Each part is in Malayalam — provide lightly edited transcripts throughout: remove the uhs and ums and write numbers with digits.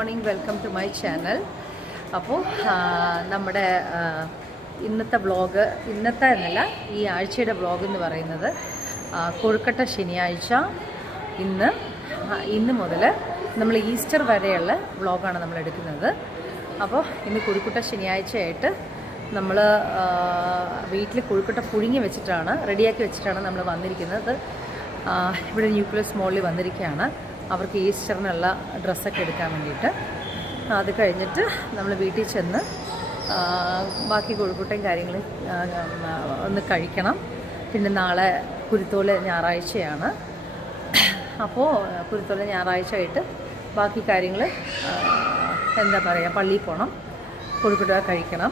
Morning, welcome to my channel. അപ്പോൾ നമ്മുടെ ഇന്നത്തെ വ്ളോഗ്, ഇന്നത്തെ എന്നല്ല ഈ ആഴ്ചയുടെ വ്ളോഗ് എന്ന് പറയുന്നത് കൊഴുക്കട്ട ശനിയാഴ്ച ഇന്ന് മുതൽ നമ്മൾ ഈസ്റ്റർ വരെയുള്ള വ്ളോഗാണ് നമ്മൾ എടുക്കുന്നത്. അപ്പോൾ ഇന്ന് കൊഴുക്കട്ട ശനിയാഴ്ചയായിട്ട് നമ്മൾ വീട്ടിൽ കൊഴുക്കട്ട പുഴുങ്ങി വെച്ചിട്ടാണ്, റെഡിയാക്കി വെച്ചിട്ടാണ് നമ്മൾ വന്നിരിക്കുന്നത്. ഇവിടെ ന്യൂക്ലിയസ് മോളിൽ വന്നിരിക്കുകയാണ് അവർക്ക് ഈസ്റ്ററിനുള്ള ഡ്രസ്സൊക്കെ എടുക്കാൻ വേണ്ടിയിട്ട്. അത് കഴിഞ്ഞിട്ട് നമ്മൾ വീട്ടിൽ ചെന്ന് ബാക്കി കൊഴുക്കട്ടയും കാര്യങ്ങളും ഒന്ന് കഴിക്കണം. പിന്നെ നാളെ കുരുത്തോല ഞായറാഴ്ചയാണ്. അപ്പോൾ കുരുത്തോല ഞായറാഴ്ച ആയിട്ട് ബാക്കി കാര്യങ്ങൾ എന്താ പറയുക, പള്ളിയിൽ പോകണം, കൊഴുക്കട്ട കഴിക്കണം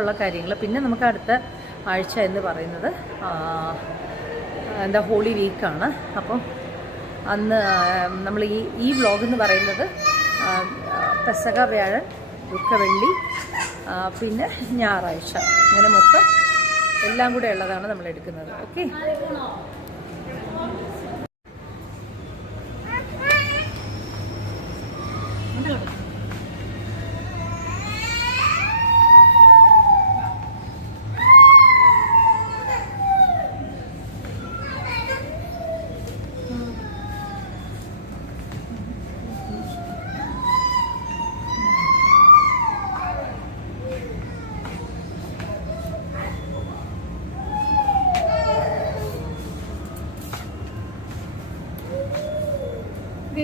ഉള്ള കാര്യങ്ങൾ. പിന്നെ നമുക്ക് അടുത്ത ആഴ്ച എന്ന് പറയുന്നത് ഹോളി വീക്കാണ്. അപ്പം അന്ന് നമ്മൾ ഈ വ്ളോഗ് എന്ന് പറയുന്നത് പെസക വ്യാഴൻ, ദുഃഖവെള്ളി, പിന്നെ ഞായറാഴ്ച, അങ്ങനെ മൊത്തം എല്ലാം കൂടെ ഉള്ളതാണ് നമ്മൾ എടുക്കുന്നത്. ഓക്കെ,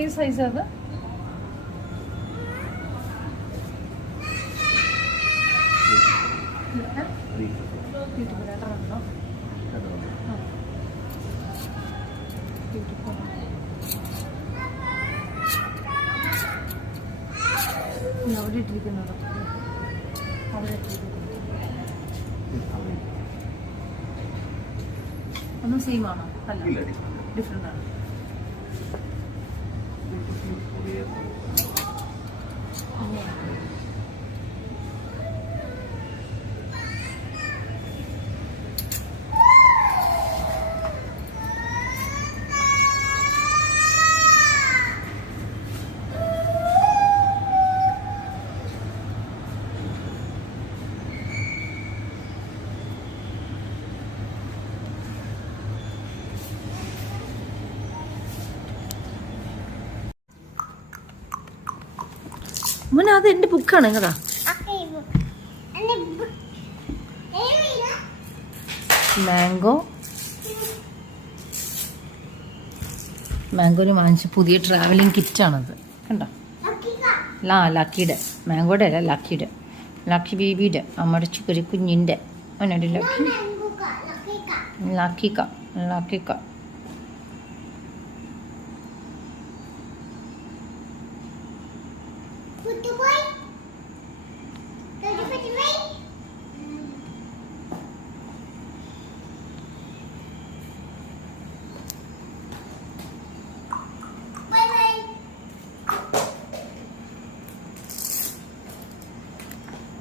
ഏത് സൈസ് അത്? അവിടെ ഇട്ടിരിക്കുന്നത് ഒന്നും സെയിം ആണോ? അല്ല, ഡിഫറെൻ്റ് ആണ്. മുന്നേ അത് എൻ്റെ ബുക്കാണ്. എങ്ങതാ മാംഗോന് വാങ്ങിച്ച പുതിയ ട്രാവലിംഗ് കിറ്റാണത്. കണ്ടോ? ലക്കിയുടെ, മാംഗോയുടെ അല്ല, ലക്കി ബേബിയുടെ, അമ്മടച്ചു ഒരു കുഞ്ഞിൻ്റെ അവനൊരു ലക്കിക്ക.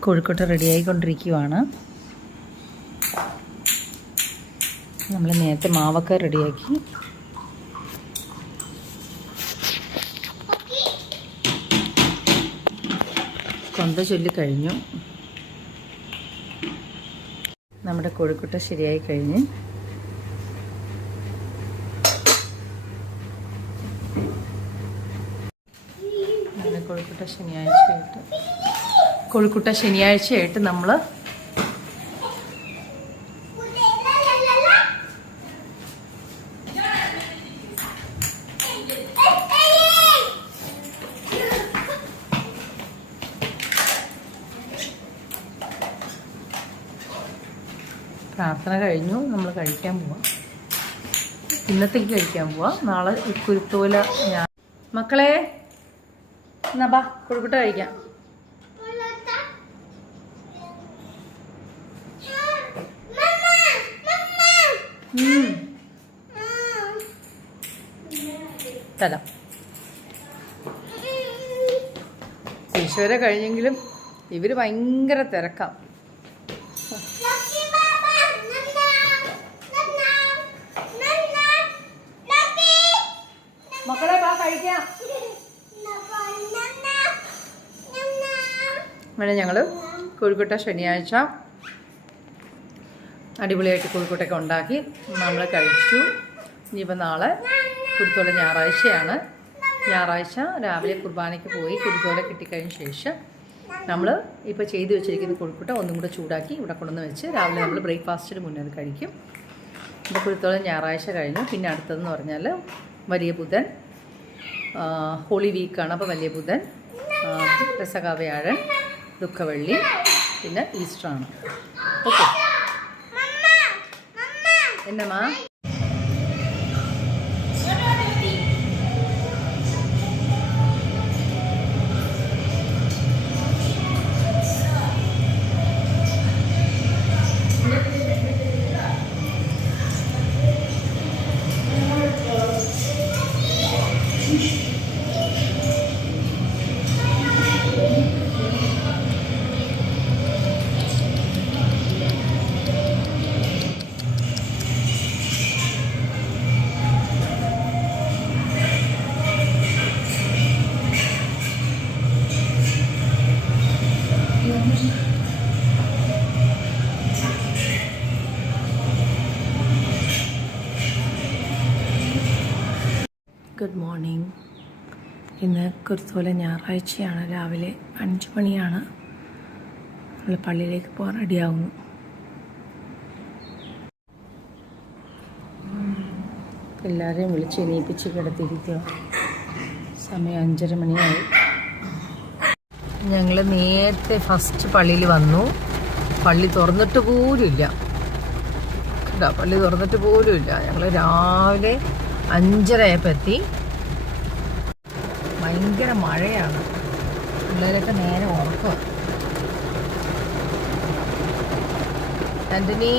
കൊഴുക്കട്ട റെഡിയായിക്കൊണ്ടിരിക്കുകയാണ്. നമ്മൾ നേരത്തെ മാവൊക്കെ റെഡിയാക്കി. കൊന്ത ചൊല്ലി കഴിഞ്ഞു. നമ്മുടെ കൊഴുക്കട്ട ശരിയായി കഴിഞ്ഞ് കൊഴുക്കട്ട ശനിയാഴ്ചയായിട്ട് നമ്മൾ പ്രാർത്ഥന കഴിഞ്ഞു. നമ്മൾ കഴിക്കാൻ പോവാം, ഇന്നത്തേക്ക് കഴിക്കാൻ പോവാം. നാളെ കുരുത്തോല മക്കളെ എന്നാ ബാ കൊഴുക്കട്ട കഴിക്കാം. തരാം. ഈശ്വര കഴിഞ്ഞെങ്കിലും ഇവര് ഭയങ്കര തിരക്കാം. മക്കളെ ബാ കഴിക്കാം. അങ്ങനെ ഞങ്ങൾ കോഴിക്കോട്ട ശനിയാഴ്ച അടിപൊളിയായിട്ട് കോഴിക്കോട്ടൊക്കെ ഉണ്ടാക്കി നമ്മൾ കഴിച്ചു. ഇനിയിപ്പോൾ നാളെ കുരുത്തോല ഞായറാഴ്ചയാണ്. ഞായറാഴ്ച രാവിലെ കുർബാനയ്ക്ക് പോയി കുരുത്തോല കിട്ടിക്കഴിഞ്ഞ ശേഷം നമ്മൾ ഇപ്പോൾ ചെയ്തു വെച്ചിരിക്കുന്ന കോഴിക്കോട്ട ഒന്നും കൂടെ ചൂടാക്കി ഇവിടെ കൊണ്ടുവന്ന് വെച്ച് രാവിലെ നമ്മൾ ബ്രേക്ക്ഫാസ്റ്റിന് മുന്നേ അത് കഴിക്കും. ഇപ്പോൾ കുരുത്തോല ഞായറാഴ്ച കഴിഞ്ഞു. പിന്നെ അടുത്തതെന്ന് പറഞ്ഞാൽ വലിയ ബുധൻ, ഹോളി വീക്കാണ്. അപ്പോൾ വലിയ ബുധൻ, പെസഹ വ്യാഴൻ, ദുഃഖവെള്ളി, പിന്നെ ഈസ്റ്ററാണ്. ഓക്കെ എന്നമ്മാ ഗുഡ് മോർണിംഗ്. ഇന്ന് കുരുത്തോല ഞായറാഴ്ചയാണ്. രാവിലെ 5 മണിയാണ്. നമ്മൾ പള്ളിയിലേക്ക് പോകാൻ റെഡിയാവുന്നു. എല്ലാവരെയും വിളിച്ച് എണീപ്പിച്ച് കിടത്തിയിരിക്കുക. സമയം 5:30 മണിയായി. ഞങ്ങൾ നേരത്തെ ഫസ്റ്റ് പള്ളിയിൽ വന്നു. പള്ളി തുറന്നിട്ട് പോലുമില്ല. പള്ളി തുറന്നിട്ട് പോലുമില്ല. ഞങ്ങൾ രാവിലെ 5:30 ആയപ്പോൾ എത്തി. ഭയങ്കര മഴയാണ്. പിള്ളേരൊക്കെ നേരെ ഉറക്കുക. ആൻ്റണി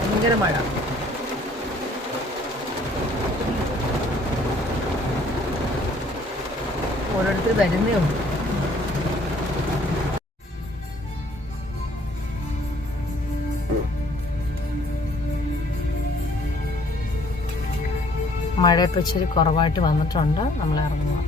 ഭയങ്കര മഴ. ഓരോരുത്തർ വരുന്നേ ഉള്ളൂ. മഴ ഇപ്പോൾ ഇച്ചിരി കുറവായിട്ട് വന്നിട്ടുണ്ട്. നമ്മൾ ഇറങ്ങുക.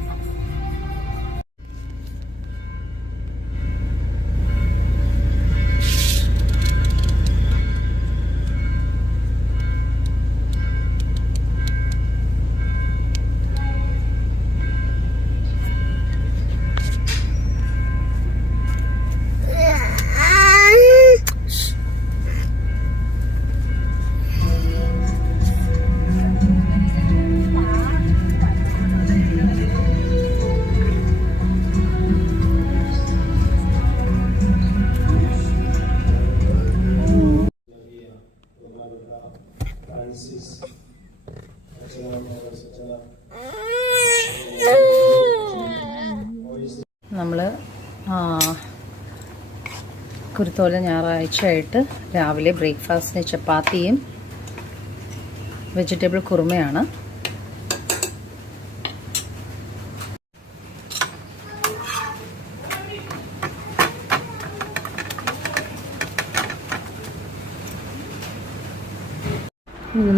നമ്മൾ കുരുത്തോല ഞായറാഴ്ചയായിട്ട് രാവിലെ ബ്രേക്ക്ഫാസ്റ്റിന് ചപ്പാത്തിയും വെജിറ്റബിൾ കുറുമയാണ്.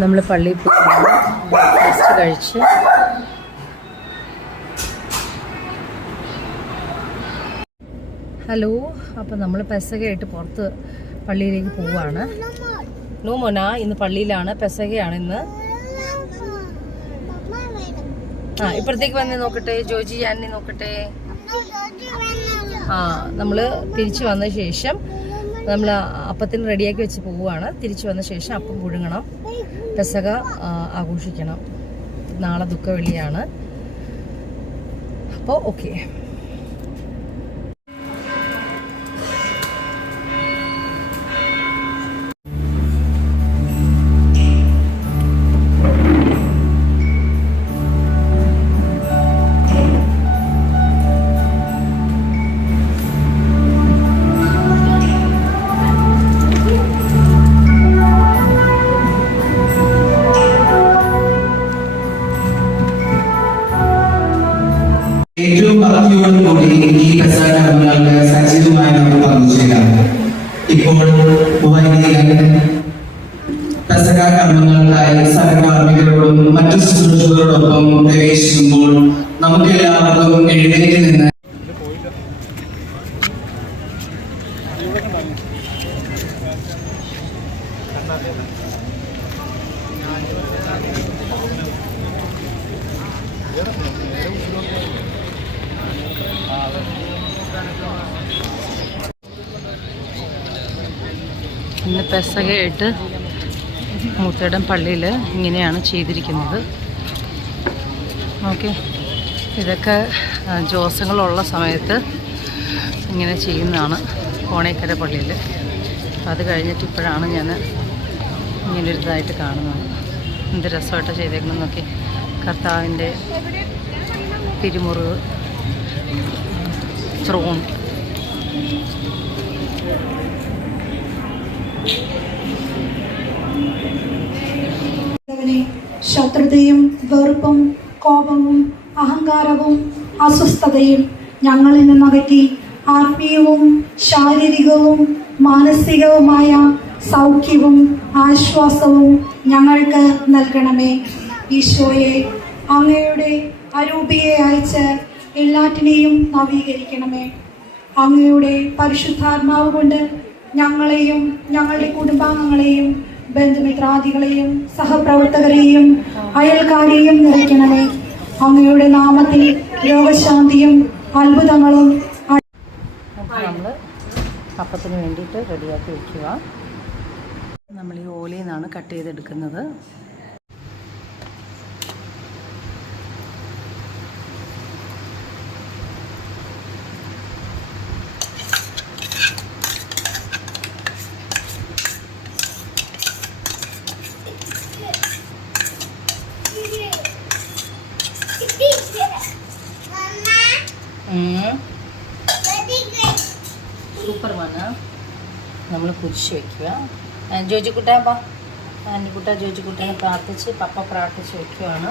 നമ്മൾ പള്ളിയിൽ പോയി ബ്രേക്ക്ഫാസ്റ്റ് കഴിച്ച് ഹലോ. അപ്പോൾ നമ്മൾ പെസഹയായിട്ട് പുറത്ത് പള്ളിയിലേക്ക് പോവുകയാണ്. നോ മോന, ഇന്ന് പള്ളിയിലാണ്. പെസഹയാണ് ഇന്ന്. ഇപ്പുറത്തേക്ക് വന്ന് നോക്കട്ടെ. ജോജി ആന്റി നോക്കട്ടെ. നമ്മൾ തിരിച്ചു വന്ന ശേഷം നമ്മൾ അപ്പത്തിന് റെഡിയാക്കി വെച്ച് പോവുകയാണ്. തിരിച്ചു വന്ന ശേഷം അപ്പം പുഴുങ്ങണം. പെസഹ ആഘോഷിക്കണം. നാളെ ദുഃഖവെള്ളിയാണ്. അപ്പോൾ ഓക്കെ. ഏറ്റവും ഭക്തിയോടുകൂടി ഈ പെസഹ കർമ്മങ്ങൾക്ക് സജീവമായി നമുക്ക് പങ്കുചേരാം. ഇപ്പോൾ വൈദികൻ പെസഹ കർമ്മങ്ങൾക്കായി സഹകാർമ്മികരോടും മറ്റു ശുശ്രൂഷകരോടൊപ്പം പ്രവേശിക്കുമ്പോൾ എഴുന്നേറ്റ് നിന്ന് ഇന്ന് പെസകയായിട്ട് മൂത്തേടം പള്ളിയിൽ ഇങ്ങനെയാണ് ചെയ്തിരിക്കുന്നത്. ഓക്കെ, ഇതൊക്കെ ജോസങ്ങളുള്ള സമയത്ത് ഇങ്ങനെ ചെയ്യുന്നതാണ് കോണേക്കര പള്ളിയിൽ. അത് കഴിഞ്ഞിട്ട് ഇപ്പോഴാണ് ഞാൻ ഇങ്ങനൊരു ഇതായിട്ട് കാണുന്നത്. എന്ത് രസമായിട്ട് ചെയ്തേക്കണമെന്നൊക്കെ. കർത്താവിൻ്റെ തിരുമുറിവ്, ത്രോൺ. ശത്രുതയും വെറുപ്പും കോപവും അഹങ്കാരവും അസ്വസ്ഥതയും ഞങ്ങളിൽ നിന്നകറ്റി ആത്മീയവും ശാരീരികവും മാനസികവുമായ സൗഖ്യവും ആശ്വാസവും ഞങ്ങൾക്ക് നൽകണമേ. ഈശോയെ, അങ്ങയുടെ അരൂപിയെ അയച്ച് എല്ലാറ്റിനെയും നവീകരിക്കണമേ. അങ്ങയുടെ പരിശുദ്ധാത്മാവ് കൊണ്ട് ഞങ്ങളെയും ഞങ്ങളുടെ കുടുംബാംഗങ്ങളെയും ബന്ധുമിത്രാദികളെയും സഹപ്രവർത്തകരെയും അയൽക്കാരെയും നിറയ്ക്കണമേ. അങ്ങയുടെ നാമത്തിൽ രോഗശാന്തിയും അത്ഭുതങ്ങളും. നമ്മൾ അപ്പത്തിന് വേണ്ടിയിട്ട് റെഡിയാക്കി വയ്ക്കുക. നമ്മൾ ഈ ഓലയിൽ നിന്നാണ് കട്ട് ചെയ്തെടുക്കുന്നത്. സൂപ്പർ മണ്ണ നമ്മൾ കുരിശ് വയ്ക്കുക. ജോജിക്കുട്ടാ ആൻറ്റിക്കുട്ട ജോജിക്കുട്ടനെ പ്രാർത്ഥിച്ച് പപ്പ പ്രാർത്ഥിച്ച് വയ്ക്കുകയാണ്.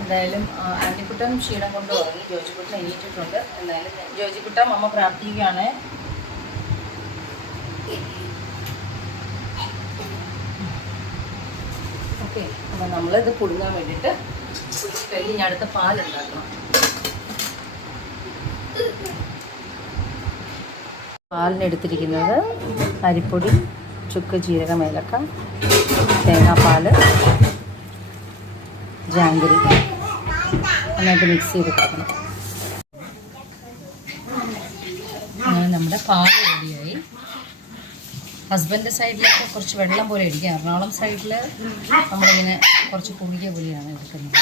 എന്തായാലും ആൻറ്റിക്കുട്ടനും ക്ഷീണം കൊണ്ട് ഉറങ്ങി. ജോജിക്കുട്ടൻ എണീറ്റിട്ടുണ്ട്. എന്തായാലും ജോജിക്കുട്ട അമ്മ പ്രാർത്ഥിക്കുകയാണ്. ഓക്കെ, അപ്പം നമ്മളിത് പുഴുങ്ങാൻ വേണ്ടിയിട്ട് കുടിച്ച് കഴിഞ്ഞ് ഞാൻ അടുത്ത പാലുണ്ടാക്കണം. പാലിനെടുത്തിരിക്കുന്നത് അരിപ്പൊടി, ചുക്ക്, ജീരകം, ഏലക്ക, തേങ്ങാപ്പാൽ, ജാങ്കരി നന്നായിട്ട് മിക്സ് ചെയ്ത് കൊടുക്കണം. നമ്മുടെ പാല് റെഡിയായി. ഹസ്ബൻഡ് സൈഡിലൊക്കെ കുറച്ച് വെള്ളം പോലെ ഇരിക്കുക. എറണാകുളം സൈഡിൽ നമ്മളിങ്ങനെ കുറച്ച് കുറുകിയ പുളിയാണ് എടുക്കുന്നത്.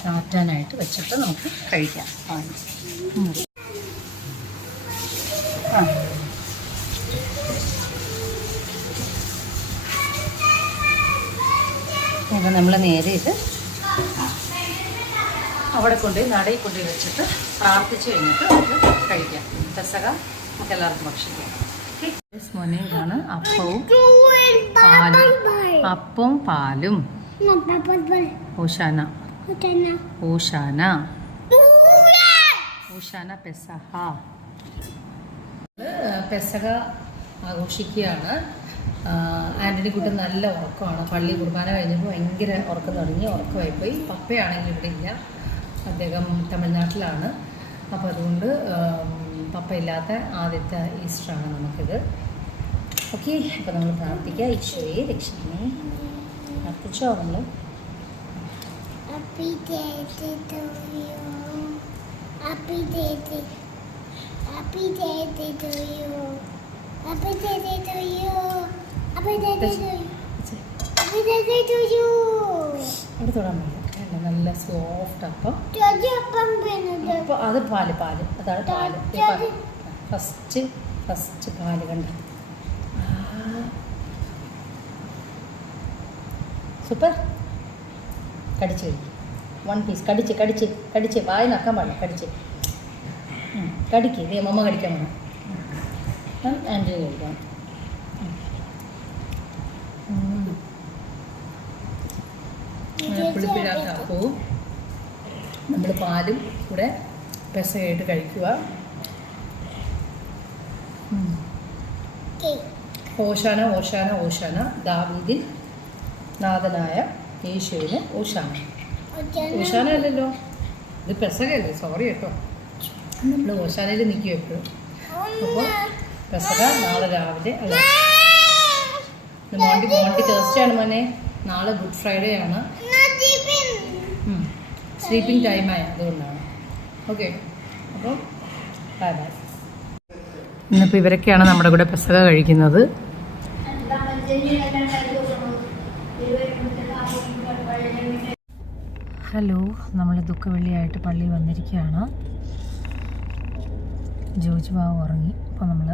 ചാറ്റാനായിട്ട് വെച്ചിട്ട് നമുക്ക് കഴിക്കാം. അപ്പം നമ്മൾ നേരെ ഇത് അവിടെ കൊണ്ടുപോയി നടയിൽ കൊണ്ടുപോയി വെച്ചിട്ട് പ്രാർത്ഥിച്ച് കഴിഞ്ഞിട്ട് നമുക്ക് കഴിക്കാം. പെസക നമുക്ക് എല്ലാവർക്കും ഭക്ഷിക്കാം. മോനെ, ഇതാണ് അപ്പവും പാലും. അപ്പവും പാലും. ഓശാന ഓശാന ഓശാന പെസഹ. പെസഹ ആഘോഷിക്കുകയാണ്. ആൻ്റണി കുട്ടൻ നല്ല ഉറക്കമാണ്. പള്ളി കുർബാന കഴിഞ്ഞപ്പോൾ ഭയങ്കര ഉറക്കം തുടങ്ങി. ഉറക്കമായിപ്പോയി. പപ്പയാണെങ്കിൽ ഇവിടെ ഇല്ല, അദ്ദേഹം തമിഴ്നാട്ടിലാണ്. അപ്പോൾ അതുകൊണ്ട് പപ്പ ഇല്ലാത്ത ആദ്യത്തെ ഈസ്റ്ററാണ് നമുക്കിത്. ഓക്കെ, അപ്പോൾ നമ്മൾ പ്രാർത്ഥിക്കുക. ഈശോയെ രക്ഷിക്കണേ. പ്രാർത്ഥിച്ചോ നമ്മൾ. Happy birthday to you. Happy birthday. Happy birthday to you. Happy birthday to you. Happy birthday to you. Happy birthday to you. അവിടെ തൊടാൻ പറ്റില്ല. നല്ല സോഫ്റ്റ് അപ്പം. അപ്പം അത് പാല് അതാണ് പാല്. ഫസ്റ്റ് പാല് കണ്ട. സൂപ്പർ. കടിച്ച് കഴിക്കും. 1 പീസ് കടിച്ച് വായി നക്കാൻ പാടില്ല. കടിക്ക്. ഇതേ മമ്മ കടിക്കാൻ വേണം. ആൻറ്റി കഴിക്കാം. പുളിപ്പില്ലാത്ത അപ്പവും നമ്മൾ പാലും കൂടെ പെസയായിട്ട് കഴിക്കുക. ഓശാന ഓശാന ഓശാന, ദാവീദിൻ നാഥനായ യേശുവിന് ഓശാന. ഓശാന അല്ലല്ലോ, ഇത് പെസകയല്ലേ, സോറി കേട്ടോ. നമ്മൾ ഓശാനയിൽ നിൽക്കും എപ്പോഴും. അപ്പോൾ പെസക നാളെ രാവിലെ അല്ല, മോണ്ടി തേഴ്സ്ഡേ ആണ് മോനെ. നാളെ ഗുഡ് ഫ്രൈഡേ ആണ്. സ്ലീപ്പിംഗ് ടൈമായ അതുകൊണ്ടാണ്. ഓക്കെ, അപ്പോൾ ബൈ ബൈ. ഇന്നിപ്പോൾ ഇവരൊക്കെയാണ് നമ്മുടെ കൂടെ പെസക കഴിക്കുന്നത്. ഹലോ, നമ്മൾ ദുഃഖവെള്ളിയായിട്ട് പള്ളിയിൽ വന്നിരിക്കുകയാണ്. ജോജി ബാബു ഉറങ്ങി. അപ്പോൾ നമ്മൾ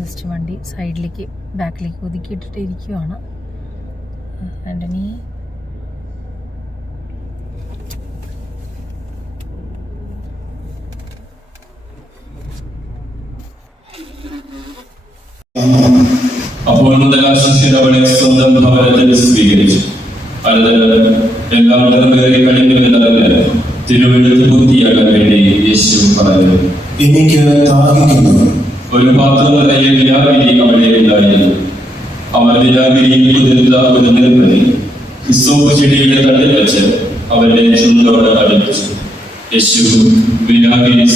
ജസ്റ്റ് വണ്ടി സൈഡിലേക്ക് ബാക്കിലേക്ക് ഒതുക്കിയിട്ടിട്ട് ഇരിക്കുകയാണ്. ആൻ്റണി അപ്പോൾ മുതലാശിഷ്യർ അവളെ സ്വന്തം ഭവനത്തിൽ സ്വീകരിച്ചു. അനന്തരം എല്ലാവരും കയറി കഴിഞ്ഞിരുന്നതിന് തിരുവെഴുത്ത് പൂർത്തിയാക്കാൻ വേണ്ടി യേശു പറഞ്ഞു, എനിക്ക് ദാഹിക്കുന്നു. ഒരു പാത്രം നിറയെ വിലാവിരി അവിടെ ഉണ്ടായിരുന്നു. അവർ വിലാവിരിയിൽ കുതിർത്ത ഒരു നിർമ്മലി ഹിസ്സോപ്പ് ചെടിയുടെ തണ്ടിൽ വെച്ച് അവരുടെ ചുണ്ടോട് അടുപ്പിച്ചു. യേശു വിലാവിരി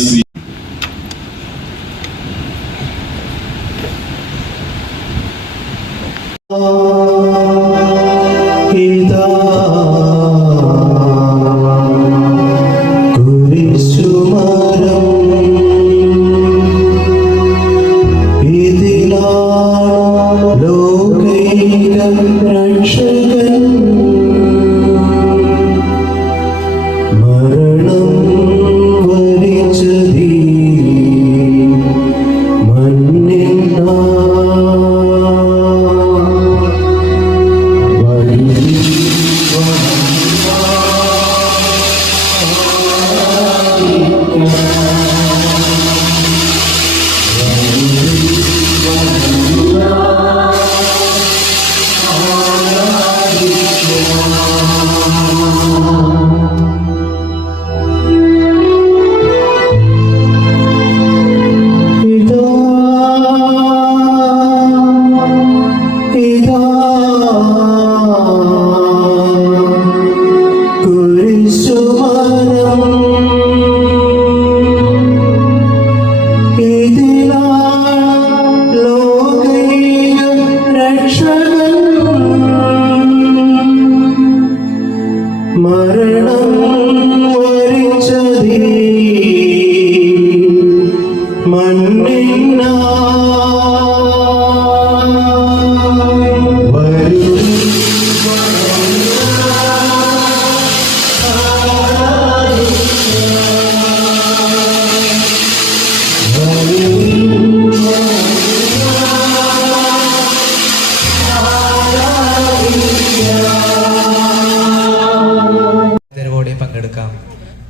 പങ്കെടുക്കാം.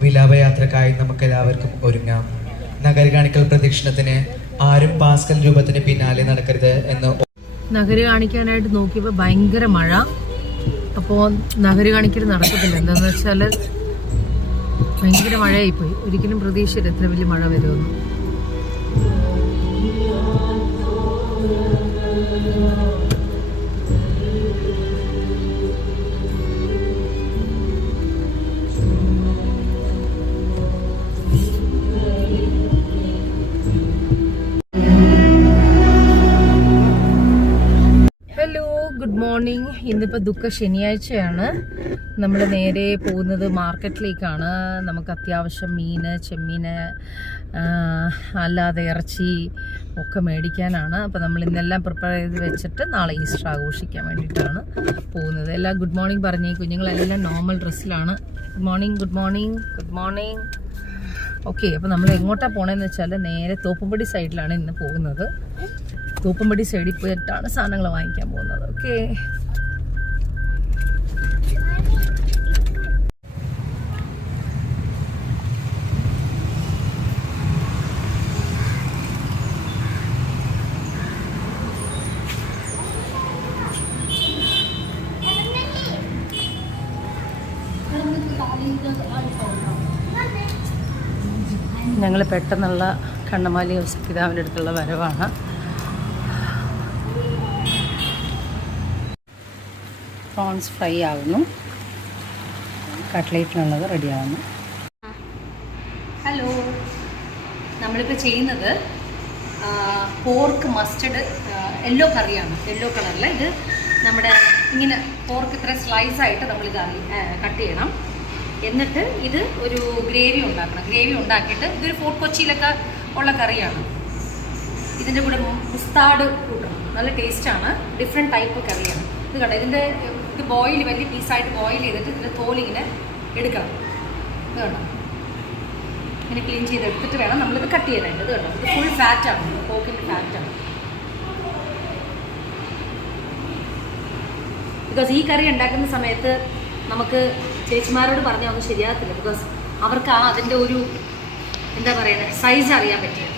വിലാപയാത്രക്കായി നമുക്ക് എല്ലാവർക്കും ഒരുങ്ങാം. നഗര കാണിക്കൽ പ്രദക്ഷിണത്തിന് ആരും പാസ്കൽ രൂപത്തിന് പിന്നാലെ നടക്കരുത് എന്ന്. നഗര കാണിക്കാനായിട്ട് നോക്കിയപ്പോൾ ഭയങ്കര മഴ. അപ്പോൾ നഗര കാണിക്കൽ നടക്കത്തില്ല. എന്താണെന്ന് വെച്ചാൽ ഭയങ്കര മഴയായിപ്പോയി. ഒരിക്കലും പ്രതീക്ഷിച്ചില്ല എത്ര വലിയ മഴ വരുമെന്ന്. Good morning. ഇന്നിപ്പോൾ ദുഃഖ ശനിയാഴ്ചയാണ്. നമ്മൾ നേരെ പോകുന്നത് മാർക്കറ്റിലേക്കാണ്. നമുക്ക് അത്യാവശ്യം മീൻ, ചെമ്മീൻ, അല്ലാതെ ഇറച്ചി ഒക്കെ മേടിക്കാനാണ്. അപ്പോൾ നമ്മൾ ഇന്നെല്ലാം പ്രിപ്പയർ ചെയ്ത് വെച്ചിട്ട് നാളെ ഈസ്റ്റർ ആഘോഷിക്കാൻ വേണ്ടിയിട്ടാണ് പോകുന്നത്. എല്ലാം ഗുഡ് മോർണിംഗ് പറഞ്ഞേ. കുഞ്ഞുങ്ങളെല്ലാം നോർമൽ ഡ്രസ്സിലാണ്. Good morning, good morning, good morning. Okay, അപ്പോൾ നമ്മൾ എങ്ങോട്ടാണ് പോകണമെന്ന് വെച്ചാൽ നേരെ തോപ്പുംപടി സൈഡിലാണ് ഇന്ന് പോകുന്നത്. തോപ്പുംപടി സൈഡിൽ പോയിട്ടാണ് സാധനങ്ങൾ വാങ്ങിക്കാൻ പോകുന്നത്. ഓക്കെ, ഞങ്ങൾ പെട്ടെന്നുള്ള കണ്ണമാലി പിതാവിൻ്റെ അടുത്തുള്ള വരവാണ്. പ്രോൺസ് ഫ്രൈ ആകുന്നു, കട്ട്ലേറ്റിനുള്ളത് റെഡിയാകുന്നു. ഹലോ, നമ്മളിപ്പോൾ ചെയ്യുന്നത് പോർക്ക് മസ്റ്റഡ് യെല്ലോ കറിയാണ്. യെല്ലോ കളറിൽ ഇത് നമ്മുടെ ഇങ്ങനെ പോർക്ക് ഇത്ര സ്ലൈസായിട്ട് നമ്മളിത് കട്ട് ചെയ്യണം. എന്നിട്ട് ഇത് ഒരു ഗ്രേവി ഉണ്ടാക്കണം. ഗ്രേവി ഉണ്ടാക്കിയിട്ട് ഇതൊരു ഫോർട്ട് കൊച്ചിയിലൊക്കെ ഉള്ള കറിയാണ്. ഇതിൻ്റെ കൂടെ മുസ്താഡ് കൂട്ടണം, നല്ല ടേസ്റ്റാണ്. ഡിഫറെൻറ്റ് ടൈപ്പ് കറിയാണ് ഇത്. കണ്ടോ, ഇത് ബോയിൽ വലിയ പീസായിട്ട് ബോയിൽ ചെയ്തിട്ട് ഇതിൻ്റെ തോലിങ്ങനെ എടുക്കണം. ഇത് കണ്ടോ, ഇങ്ങനെ ക്ലീൻ ചെയ്തെടുത്തിട്ട് വേണം നമ്മളിത് കട്ട് ചെയ്യാനായിട്ട്. ഇത് കണ്ടോ, ഇത് ഫുൾ ഫാറ്റാണ്, പോക്കിൻ്റെ ഫാറ്റാണ്. ബിക്കോസ് ഈ കറി ഉണ്ടാക്കുന്ന സമയത്ത് നമുക്ക് ചേച്ചിമാരോട് പറഞ്ഞാൽ ഒന്നും ശരിയാകത്തില്ല. ബിക്കോസ് അവർക്ക് അതിൻ്റെ ഒരു എന്താ പറയുന്നത് സൈസ് അറിയാൻ പറ്റില്ല.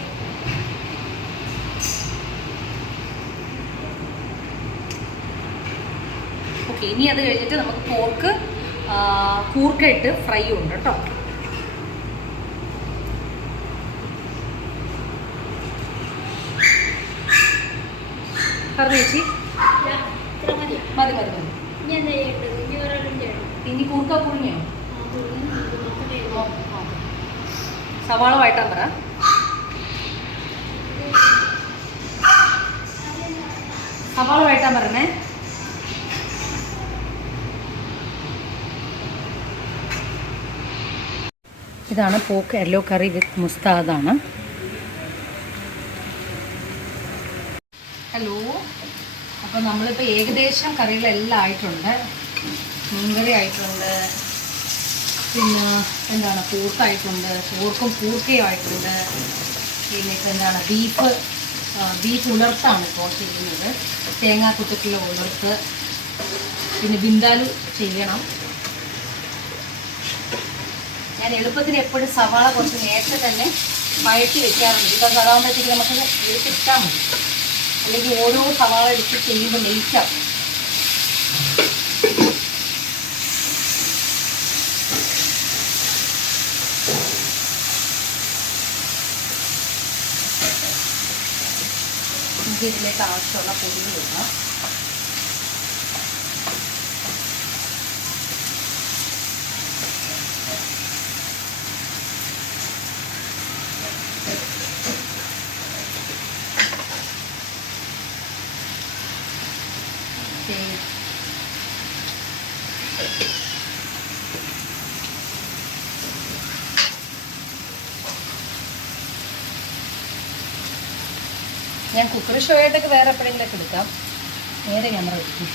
ഓക്കെ, ഇനി അത് കഴിഞ്ഞിട്ട് നമുക്ക് പോർക്ക് കൂർക്ക ഇട്ട് ഫ്രൈ ഉണ്ട് കേട്ടോ. പറഞ്ഞു ചേച്ചി, മതി മതി മതി. ഇനി കൂർക്ക പുഴുങ്ങിയോ? സവാള വഴറ്റാൻ പറ. സവാള വഴറ്റാൻ പറഞ്ഞേ. ഇതാണ് പോക്ക് യെല്ലോ കറി വിത്ത് മുസ്താദാണ്. ഹലോ, അപ്പോൾ നമ്മളിപ്പോൾ ഏകദേശം കറികളെല്ലാം ആയിട്ടുണ്ട്. മീൻകറി ആയിട്ടുണ്ട്, പിന്നെ എന്താണ് കൂർക്കായിട്ടുണ്ട്, കൂർക്കയും ആയിട്ടുണ്ട്. പിന്നെ ഇപ്പോൾ എന്താണ് ബീഫ് ഉലർത്താണ് ഇപ്പോൾ ചെയ്യുന്നത്. തേങ്ങാക്കുട്ടത്തിലെ ഉലർത്ത്. പിന്നെ ബിന്ദാലു ചെയ്യണം. ഞാൻ എളുപ്പത്തിന് എപ്പോഴും സവാള കുറച്ച് നേരത്തെ തന്നെ വഴറ്റി വെക്കാറുണ്ട്. ബിക്കോസ് അതാകുമ്പോഴത്തേക്ക് നമുക്ക് എടുത്തിട്ടാൽ മതി. അല്ലെങ്കിൽ ഓരോ സവാള എടുത്ത് ചെയ്യുമ്പോൾ ലേറ്റാകും. നമുക്ക് ഇതിലേക്ക് ആവശ്യമുള്ള പൊടികൾ ഇടാം. ഞാൻ കുക്കറി ഷോ ആയിട്ടൊക്കെ വേറെ എപ്പോഴെങ്കിലൊക്കെ എടുക്കാം. നേരെ ക്യാമറ വെക്കും.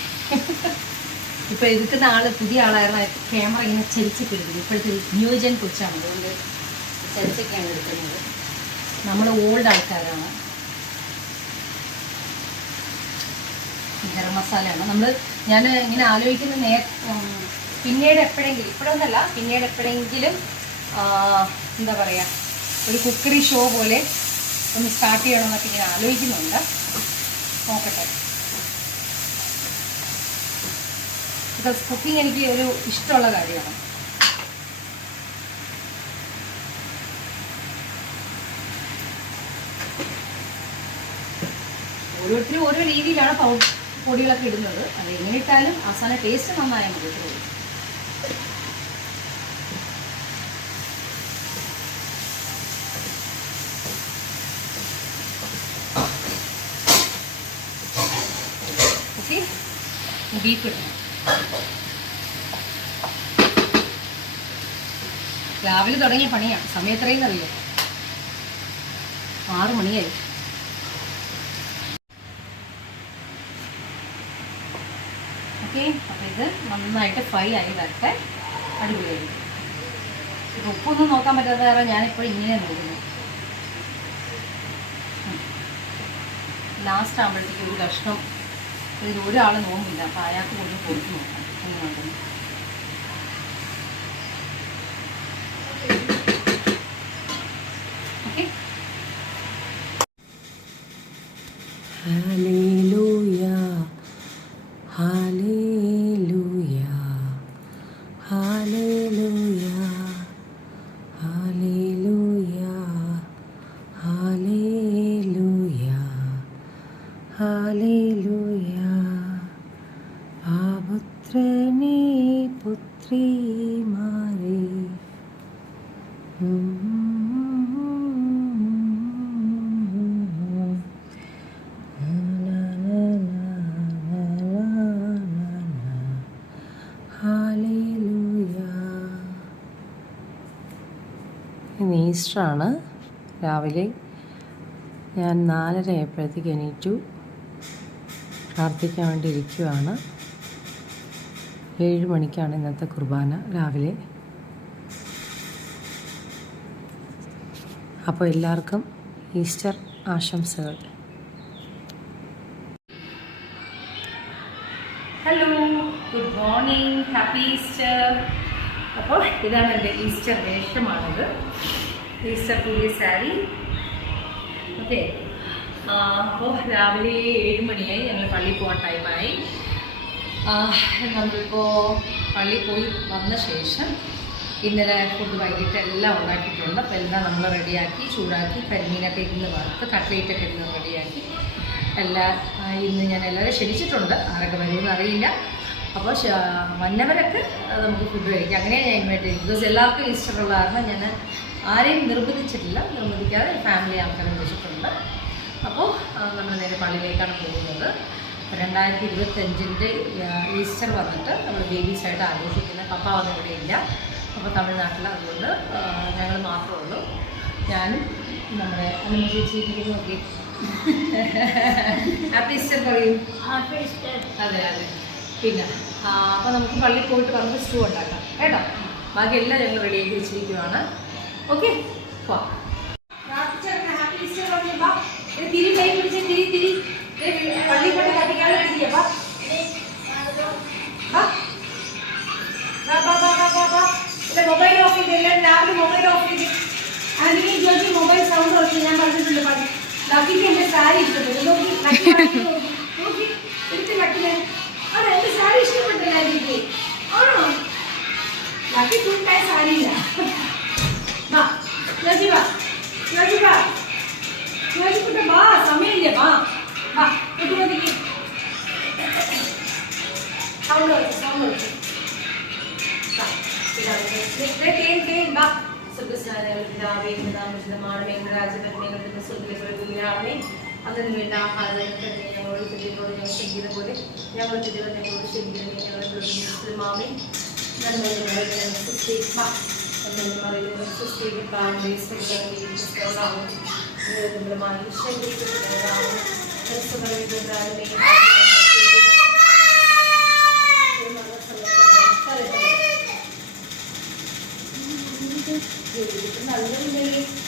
ഇപ്പോൾ എടുക്കുന്ന ആൾ പുതിയ ആളായിരുന്നു, ക്യാമറ ഇങ്ങനെ ചരിച്ചൊക്കെ എടുക്കുന്നത്. ഇപ്പോഴത്തെ ന്യൂജൻ കൊച്ചാണ്, അതുകൊണ്ട് ചരിച്ചൊക്കെയാണ് എടുക്കുന്നത്. നമ്മൾ ഓൾഡ് ആൾക്കാരാണ്. ഗരം മസാലയാണ് ഞാൻ ഇങ്ങനെ ആലോചിക്കുന്ന പിന്നീട് എപ്പോഴെങ്കിലും, ഇപ്പോഴൊന്നല്ല, പിന്നീട് എപ്പോഴെങ്കിലും എന്താ പറയുക, ഒരു കുക്കറി ഷോ പോലെ ഒന്ന് സ്റ്റാർട്ട് ചെയ്യണമെന്നൊക്കെ ഇങ്ങനെ ആലോചിക്കുന്നുണ്ട്. നോക്കട്ടെ. ബിക്കോസ് കുക്കിംഗ് എനിക്ക് ഒരു ഇഷ്ടമുള്ള കാര്യമാണ്. ഓരോരുത്തരും ഓരോ രീതിയിലാണ് പൊടികളൊക്കെ ഇടുന്നത്. അത് എങ്ങനെ ഇട്ടാലും അവസാന ടേസ്റ്റ് നന്നായാൽ മതി. ഓക്കെ, ബീഫ് ഇടണം. രാവിലെ തുടങ്ങിയ പണിയാണ്. സമയം എത്രയും അറിയോ? 6 മണിയായി. ഓക്കെ, അപ്പോൾ ഇത് നന്നായിട്ട് ഫ്രൈ ആയി വരട്ടെ. അടിപൊളിയായി. ഉപ്പൊന്നും നോക്കാൻ പറ്റാത്ത കാരണം ഞാനിപ്പോൾ ഇങ്ങനെ നോക്കുന്നു. ലാസ്റ്റ് ആകുമ്പോഴത്തേക്ക് ഒരു കഷ്ണം, ഇതിൽ ഒരാൾ നോമ്പില്ല, അപ്പോൾ അയാൾക്ക് കൊണ്ട് കൊടുത്ത് നോക്കാം എങ്ങനെയുണ്ടെന്ന്. Okay, hallelujah hallelujah hallelujah hallelujah ഇന്ന് ഈസ്റ്ററാണ്. രാവിലെ ഞാൻ 4:30 ആയപ്പോഴത്തേക്ക് എണീറ്റു. പ്രാർത്ഥിക്കാൻ വേണ്ടി ഇരിക്കുകയാണ്. 7 മണിക്കാണ് ഇന്നത്തെ കുർബാന രാവിലെ. അപ്പോൾ എല്ലാവർക്കും ഈസ്റ്റർ ആശംസകൾ. Hello, good morning, happy Easter. അപ്പോൾ ഇതാണ് എൻ്റെ ഈസ്റ്റർ വേഷമാണിത്. ഈസ്റ്റർ പുതിയ സാരി. ഓക്കെ, അപ്പോൾ രാവിലെ 7 മണിയായി. ഞങ്ങൾ പള്ളിയിൽ പോകാൻ ടൈമായി. നമ്മളിപ്പോൾ പള്ളിയിൽ പോയി വന്ന ശേഷം ഇന്നലെ ഫുഡ് വൈകിട്ട് എല്ലാം ഉണ്ടാക്കിയിട്ടുണ്ട്. അപ്പോൾ എല്ലാം നമ്മൾ റെഡിയാക്കി ചൂടാക്കി കരിമീനൊക്കെ ഇരുന്ന് വറുത്ത് കട്ട്ലേറ്റൊക്കെ ഇരുന്ന് റെഡിയാക്കി ഇന്ന് ഞാൻ എല്ലാവരും ക്ഷണിച്ചിട്ടുണ്ട്. ആരൊക്കെ വരുമെന്ന് അറിയില്ല. അപ്പോൾ വന്നവരൊക്കെ നമുക്ക് ഫുഡ് കഴിക്കാം. അങ്ങനെയാണ് ഞാൻ ഇൻവൈറ്റ് ചെയ്തത്. ബിക്കോസ് എല്ലാവർക്കും ഈസ്റ്ററുള്ള കാരണം ഞാൻ ആരെയും നിർബന്ധിച്ചിട്ടില്ല. നിർബന്ധിക്കാതെ ഫാമിലി ആൾക്കാരെ വിളിച്ചിട്ടുണ്ട്. അപ്പോൾ നമ്മൾ നേരെ പള്ളിയിലേക്കാണ് പോകുന്നത്. 2025 ഈസ്റ്റർ വന്നിട്ട് നമ്മൾ ബേബീസായിട്ട് ആഘോഷിക്കുന്ന പപ്പ ഒന്നും ഇവിടെ ഇല്ല. അപ്പോൾ തമിഴ്നാട്ടിൽ, അതുകൊണ്ട് ഞങ്ങൾ മാത്രമേ ഉള്ളൂ. ഞാനും നമ്മുടെ അനുമതി ചേച്ചിയിലേക്ക് നോക്കി ഹാപ്പി ഈസ്റ്റർ പറയും. അതെ അതെ. പിന്നെ അപ്പോൾ നമുക്ക് പള്ളിയിൽ പോയിട്ട് വന്നിട്ട് സ്റ്റൂ ഉണ്ടാക്കാം കേട്ടോ. ബാക്കി എല്ലാം ഞങ്ങൾ റെഡിയാക്കി വെച്ചിരിക്കുവാണ്. ഓക്കെ, പോവാം. ഹാപ്പി ഈസ്റ്റർ പറഞ്ഞാ തിരി കൈ പിടിച്ച് തിരി പള്ളി കൊണ്ട് കത്തിക്കാതെ തിരിയാ. മൊബൈൽ ഓഫ് ചെയ്ത് എല്ലാവരും രാവിലെ മൊബൈൽ ഓഫ് ചെയ്ത് അല്ലെങ്കിൽ ജോലി മൊബൈൽ സൗണ്ട് വെച്ച് ഞാൻ പറഞ്ഞിട്ടുണ്ട്. ലക്കിക്ക് എൻ്റെ സാരി ഇഷ്ടപ്പെട്ടു. നോക്കി എടുത്ത് ലക്കിന്. ആണോ, എൻ്റെ സാരി ഇഷ്ടപ്പെട്ടില്ല എനിക്ക്. ആണോ, ലക്കി ചൂട്ടായ സാരിയില്ല. യോജിക്കുട്ട വാ, സമയമില്ല. വാ കുട്ടിമതിക്ക് സൗണ്ട് വെച്ചു. അതിന് വേണ്ട ആഹാരം ഞങ്ങളോട് കുട്ടികളോട് ഞങ്ങൾ ചെയ്യുന്ന പോലെ ഞങ്ങൾ കുട്ടികൾ ഞങ്ങളോട് ചെയ്യുന്നത് ഞങ്ങൾ മാമി നല്ലതുണ്ടെങ്കിൽ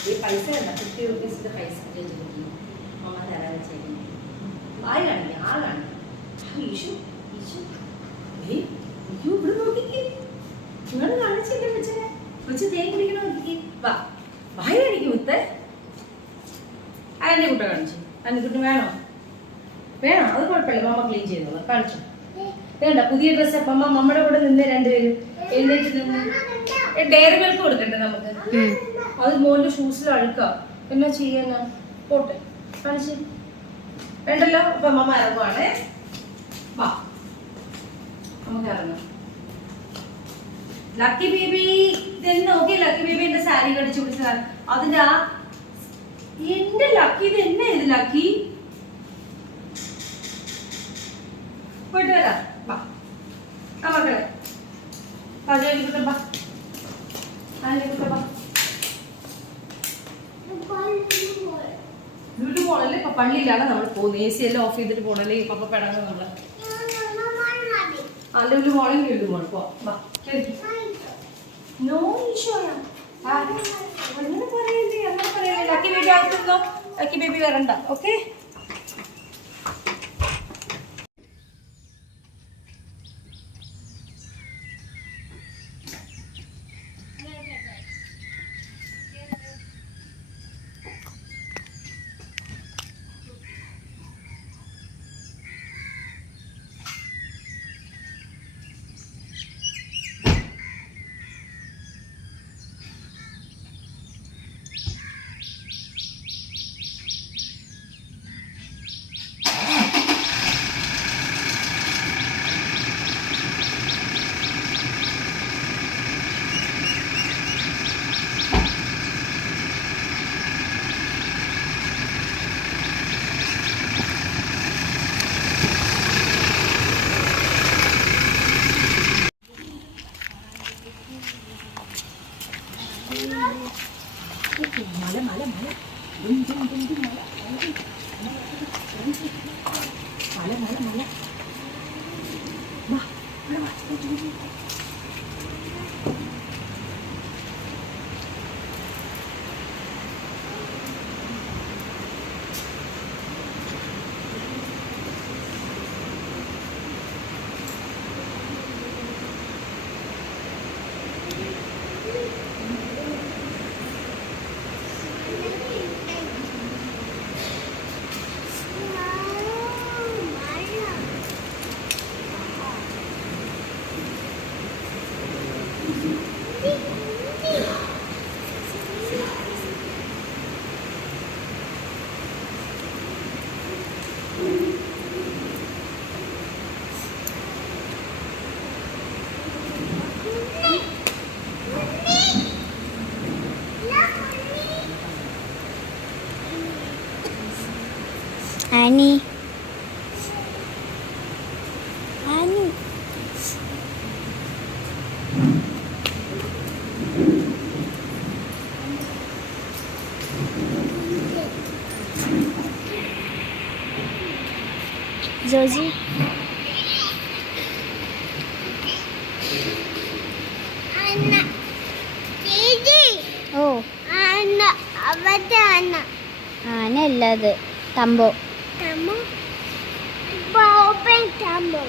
ഈ പൈസ വേണ്ട. 50 രൂപീസിൻ്റെ പൈസ ചോദിച്ചിട്ട് അമ്മ തരാൻ വെച്ചേക്കുന്നു. ആയി കാണിക്കാം, ആ കാണിക്കാം. ഈശു ഇവിടെ നോക്കിക്കേ. നിങ്ങൾ കാണിച്ചില്ല വെച്ച് തേൻ കുടിക്കണ നോക്കിക്കേ. വായ കാണിക്കും മുത്തേ. അതിൻ്റെ കുട്ട കാണിച്ചു. അതിൻ്റെ കുട്ടി വേണോ? അത് കുഴപ്പമില്ല, മമ്മ ക്ലീൻ ചെയ്യുന്നത്. കാണിച്ചു വേണ്ട. പുതിയ ഡ്രസ്സ് അപ്പം നമ്മുടെ കൂടെ നിന്ന് 2 പേരും എഴുന്നേറ്റ് നിന്ന് ഡയറി മിൽക്ക് കൊടുക്കണ്ടേ നമുക്ക്? അത് മോൻ്റെ ഷൂസിൽ അഴുക്കാം. എന്നാ ചെയ്യാനാ? പോട്ടെ, കാണിച്ച് വേണ്ടല്ലോ. അപ്പൊ അമ്മ ഇറങ്ങുവാണേ. വാ, നമുക്ക് ഇറങ്ങാം. ലക്കി ബേബി ഇതെന്ന് നോക്കി. ലക്കി ബേബി എന്റെ സാരി കടിച്ചു പിടിച്ചതാണ്. അതിന്റെ എന്റെ ലക്കി ഇത് എന്നാ ഇത് ലക്കി? പോയിട്ട് വരാം. വാ മക്കളെ, ലുലു പോണല്ലേ? ഇപ്പൊ പള്ളിയിലാണ് നമ്മൾ പോകുന്നത്. AC എല്ലാം ഓഫ് ചെയ്തിട്ട് പോണല്ലേ? പപ്പ പെടങ്ങ് നമ്മള് ലുലു മോളെങ്കിൽ ലുലു മോൾ പോവാം. നോ ഈശോയാ, അങ്ങനെ പറയല്ലേ, അങ്ങനെ പറയല്ലേ. ലക്കി ബേബി ആകുന്നോ? ലക്കി ബേബി വരണ്ട. Okay, Annie. Annie. Josie. Anna. Gigi. Oh. Anna. Avada Anna. Anna illadu. Tambo. Tambo. Open Tambo.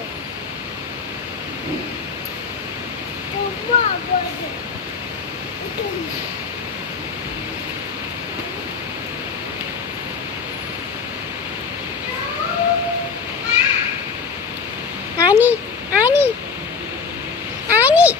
Annie. Annie. Annie.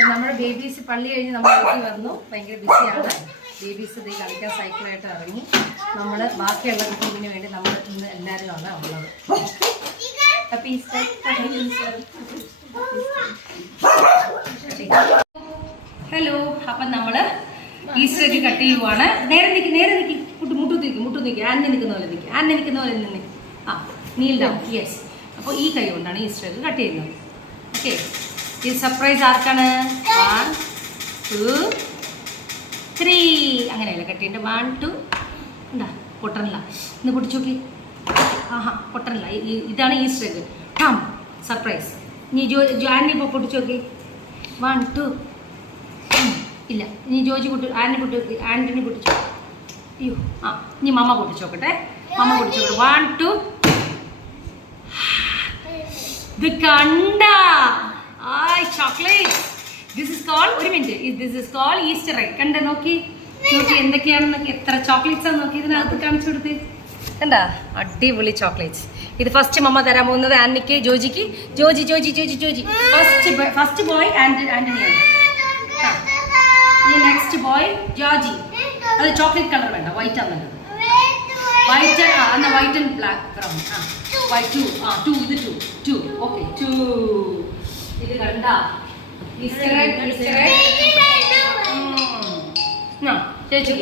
നമ്മുടെ ബേബീസ് പള്ളി കഴിഞ്ഞ് നമ്മൾ വീട്ടിൽ വന്നു. ഭയങ്കര ബിസിയാണ്. ബേബീസ് ഇത് കളിക്കാൻ സൈക്കിളായിട്ട് ഇറങ്ങി. നമ്മൾ ബാക്കിയുള്ള കുക്കിങ്ങിന് വേണ്ടി നമ്മൾ ഇന്ന് എല്ലാവരുമാണ് ഉള്ളത്. Happy Easter. ഹലോ, അപ്പം നമ്മൾ ഈസ്റ്റർ എഗ് കട്ട് ചെയ്യുവാണ്. നേരെ നിൽക്കി മുട്ടു നിൽക്കി ആന്റി നിൽക്കുന്ന പോലെ നിന്ന് ആ നീൽ ഡൗൺ. യെസ്. അപ്പോൾ ഈ കൈ കൊണ്ടാണ് ഈസ്റ്റർ എഗ് കട്ട് ചെയ്യുന്നത്. ഓക്കെ, ഈ സർപ്രൈസ് ആർക്കാണ്? 1 2 3 അങ്ങനെയല്ല കട്ട് ചെയ്യേണ്ടത്. 1 2 എന്താ പൊട്ടണില്ല, ഇന്ന് പൊട്ടിച്ചു നോക്കി. ആഹാ പൊട്ടണില്ല. ഇതാണ് ഈസ്റ്റർ എഗ്. ടാം സർപ്രൈസ്. നീ ആന്റി ഇപ്പോൾ പൊട്ടിച്ചു നോക്കി. 1 2 ഇല്ല, നീ ജോജി ആന്റണി പൊട്ടിച്ചു. അയ്യോ ആ, ഇനി മമ്മ പൊട്ടിച്ചു നോക്കട്ടെ. 1 2 ഇത് കണ്ട ചോക്ലേറ്റ്. ദിസ് ഇസ് കോൾഡ്, ഒരു minute, this is cold Easter egg. കണ്ട നോക്കി എന്തൊക്കെയാണെന്നൊക്കെ, എത്ര ചോക്ലേറ്റ്സ് ആണ് നോക്കി ഇതിനകത്ത് കാണിച്ചു കൊടുത്ത്. കണ്ടാ അടിപൊളി ചോക്ലേറ്റ്സ്. ഇത് ഫസ്റ്റ് മമ്മ തരാൻ പോകുന്നത് ആന്റിക്ക്, ജോജിക്ക്. ജോജി ഫസ്റ്റ് ബോയ് ആന്റണിയാണ്. ഈ നെക്സ്റ്റ് ബോയ് ജോജി. അത് ചോക്ലേറ്റ് കളർ വേണ്ട, വൈറ്റ് ആണ് നല്ലത്. വൈറ്റ് എന്നാ വൈറ്റ് ആൻഡ് ബ്ലാക്ക് ബ്രൗൺ. ആ വൈറ്റ് 2 ഇത് 2 ഓക്കെ 2. ഇത് കണ്ട ഈസ്റ്റർ എഗ് ചേച്ചി.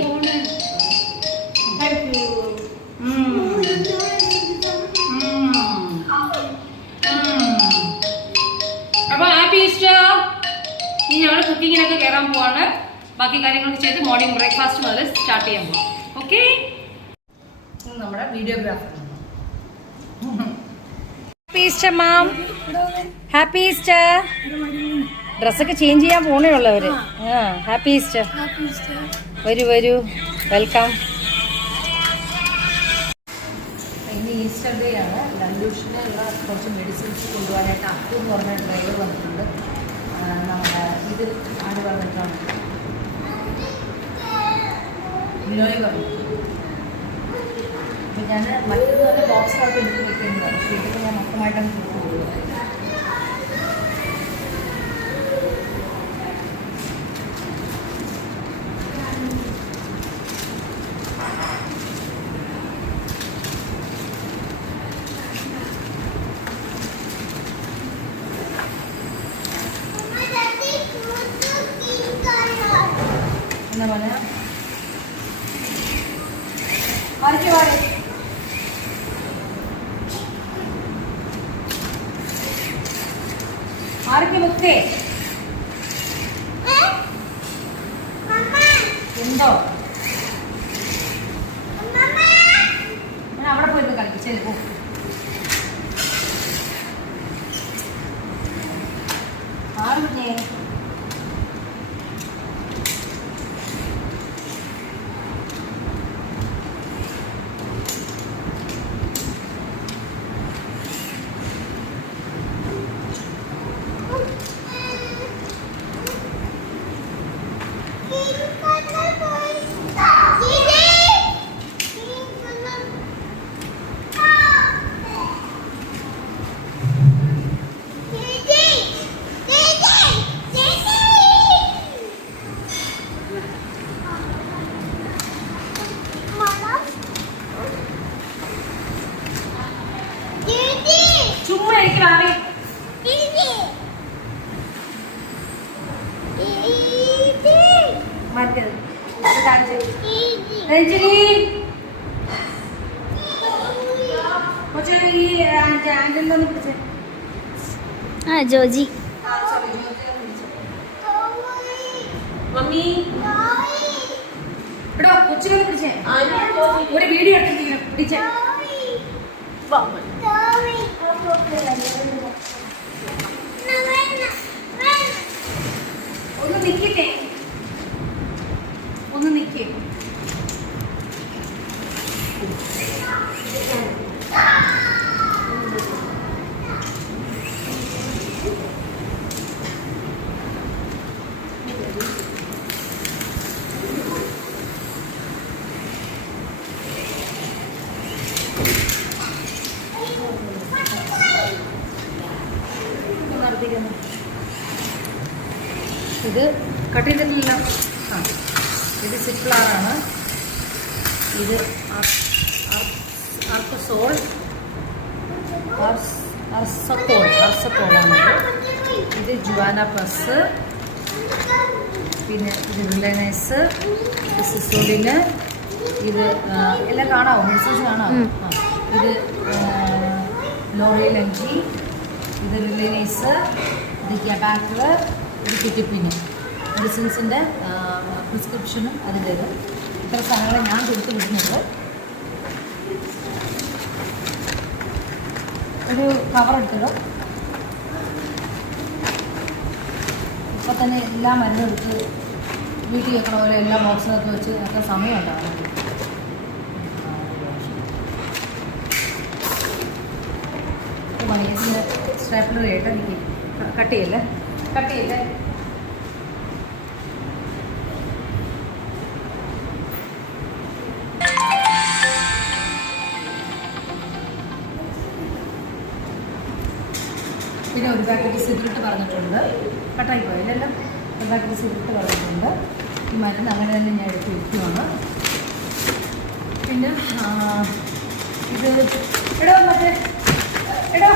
അപ്പോൾ ഹാപ്പി ഈസ്റ്റർ. ഇനി ഞങ്ങൾ കുക്കിങ്ങിനൊക്കെ കയറാൻ പോവാണ്. ബാക്കി കാര്യങ്ങളൊക്കെ ചെയ്ത് മോർണിംഗ് ബ്രേക്ക്ഫാസ്റ്റ് മുതൽ സ്റ്റാർട്ട് ചെയ്യാൻ പോവാം. ഓക്കെ, നമ്മുടെ videographer. Happy Easter ma'am. Happy Easter. ഡ്രസ്സൊക്കെ ചേഞ്ച് ചെയ്യാൻ പോണേ ഉള്ളവര്. Happy Easter. വരൂ വെൽക്കം. ഇന്ന് ഈസ്റ്റർ ഡേ ആണ്. ലണ്ടൂഷിനുള്ള കുറച്ച് മെഡിസിൻസ് കൊണ്ടുപോകാനായിട്ട് അപ്പു എന്ന് പറഞ്ഞ ഡ്രൈവർ വന്നിട്ടുണ്ട്. നമ്മുടെ ഇത് ആര് പറഞ്ഞിട്ടാണ്, ബിനോയ് പറഞ്ഞു. അപ്പം ഞാൻ മറ്റൊരു തന്നെ ബോക്സിനകത്ത് എനിക്ക് വെക്കുന്നതാണ്. പക്ഷേ ഇതൊക്കെ ഞാൻ മൊത്തമായിട്ടാണ് കൊടുക്കുന്നത്. എന്താ പറയാ, ആർക്ക് മുത്തേ എന്തോ ഞാൻ അവിടെ പോയിരുന്നു കളിപ്പിച്ചേ. പോ ആറ് കുഞ്ഞേ. ചുമ്മാ എനിക്ക് വാവേ. രഞ്ജിനി കൊച്ചു ഈ ആന്റിലൊന്ന് പിടിച്ചേ. ജോജി മമ്മി ഇവിടെ കൊച്ചിനെ പിടിച്ചേ. ഒരു വീഡിയോ എടുത്തിട്ട് പിടിച്ചേ. ഒന്ന് നിൽക്കട്ടെ, ഒന്ന് നിൽക്കേ. ഇത് കട്ട് ചെയ്തിട്ടില്ല. ആ ഇത് സിപ്ലാറാണ്. ഇത് അർക്കസോൾ അർസക്കോളാണിത്. ഇത് ജുവാന പ്ലസ്, പിന്നെ ഇത് റിലയൻസ്, ഇത് സിസോഡിന്, ഇത് എല്ലാം കാണാമോ? മെസ്സേജ് കാണാമോ? ഇത് ലോറിയൽ എൻജി, ഇത് റിലയൻസ്, ഇത് ഗ്യാബാക്കിൾ, ഇത് കിറ്റിപ്പിന്, മെഡിസിൻസിൻ്റെ പ്രിസ്ക്രിപ്ഷനും അതിൻ്റേത്. ഇത്ര സാധനങ്ങൾ ഞാൻ കൊടുത്തു വിടുന്നുണ്ട്. ഒരു കവർ എടുത്തിടും. ഇപ്പം തന്നെ എല്ലാ മരുന്നും എടുത്ത് വീട്ടിൽ വെക്കണ പോലെ എല്ലാ ബോക്സിനകത്ത് വെച്ച് ഒക്കെ സമയം ഉണ്ടാകും. ഇതിന് സ്റ്റാപ്ലർ ആയിട്ട് എനിക്ക് കട്ട് ചെയ്യല്ലേ. പിന്നെ ഒരു പാക്കറ്റ് സിഗരറ്റ് പറഞ്ഞിട്ടുണ്ട്. കട്ടായി പോയതെല്ലാം ഒരു പാക്കറ്റ് സിഗരറ്റ് പറഞ്ഞിട്ടുണ്ട്. ഈ മരുന്ന് അങ്ങനെ തന്നെ ഞാൻ എടുത്ത് വയ്ക്കുവാണ്. പിന്നെ ഇത് എടോ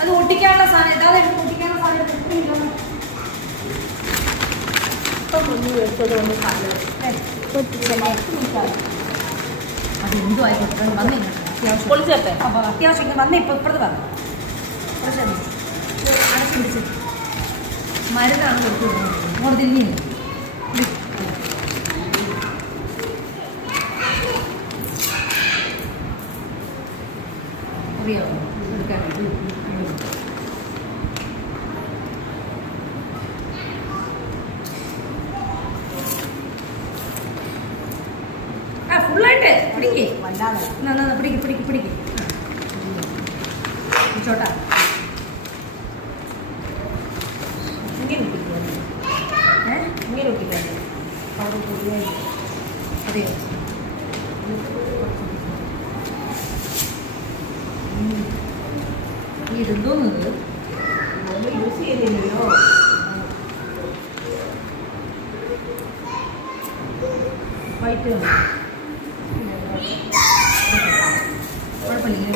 അത് ഒട്ടിക്കാനുള്ള സാധനം ഇതാതെ ഒട്ടിക്കാനുള്ള സാധനം ഇപ്പം മുന്നിൽ എടുത്തത് കൊണ്ട് അത് എന്തു ആയിക്കോട്ടെ വന്നില്ല. അത്യാവശ്യം അപ്പോൾ അത്യാവശ്യം ഇങ്ങനെ വന്നേ. ഇപ്പോൾ ഇപ്പുറത്ത് പറഞ്ഞു കുറച്ച് അടച്ചു പിടിച്ച് മരുന്നാണ് കൊടുത്തു വിടുന്നത്. അങ്ങോട്ട് തിരിഞ്ഞു അറിയോ എടുക്കാൻ ഫുള്ളായിട്ട് പിടിക്കേ. വല്ലാതെ പിടിക്ക് ചോട്ടാ. ഇങ്ങനെ ഒട്ടിക്കാതെ അവിടെ പൊടിയായി. അതെയോ? ഈ ഇടുന്നത് യൂസ് ചെയ്തില്ലല്ലോ. വൈറ്റ് കുഴപ്പമില്ല.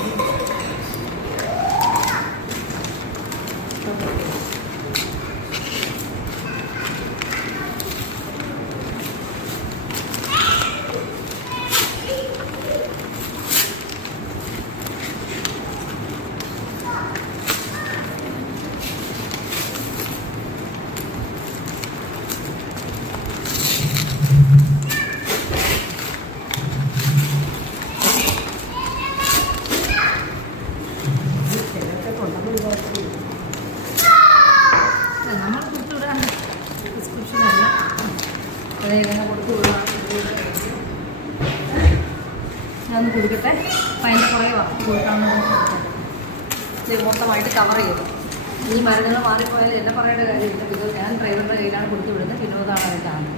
നമ്മൾ കൊടുത്തുവിടാൻ പ്രിസ്ക്രിപ്ഷനല്ല, അതെങ്ങനെ കൊടുത്തുവിടാൻ ഞാനൊന്ന് കൊടുക്കട്ടെ. അപ്പം അതിൻ്റെ കുറേ വർക്ക് കൊടുക്കാമെന്ന് മൊത്തമായിട്ട് കവർ ചെയ്തു. ഈ മരുന്നുകൾ മാറിപ്പോയാൽ എന്നെ പറയേണ്ട കാര്യമില്ല. ബിക്കോസ് ഞാൻ ഡ്രൈവറുടെ കയ്യിലാണ് കൊടുത്തു വിടുന്നത്. വിനോദമായിട്ടാണ്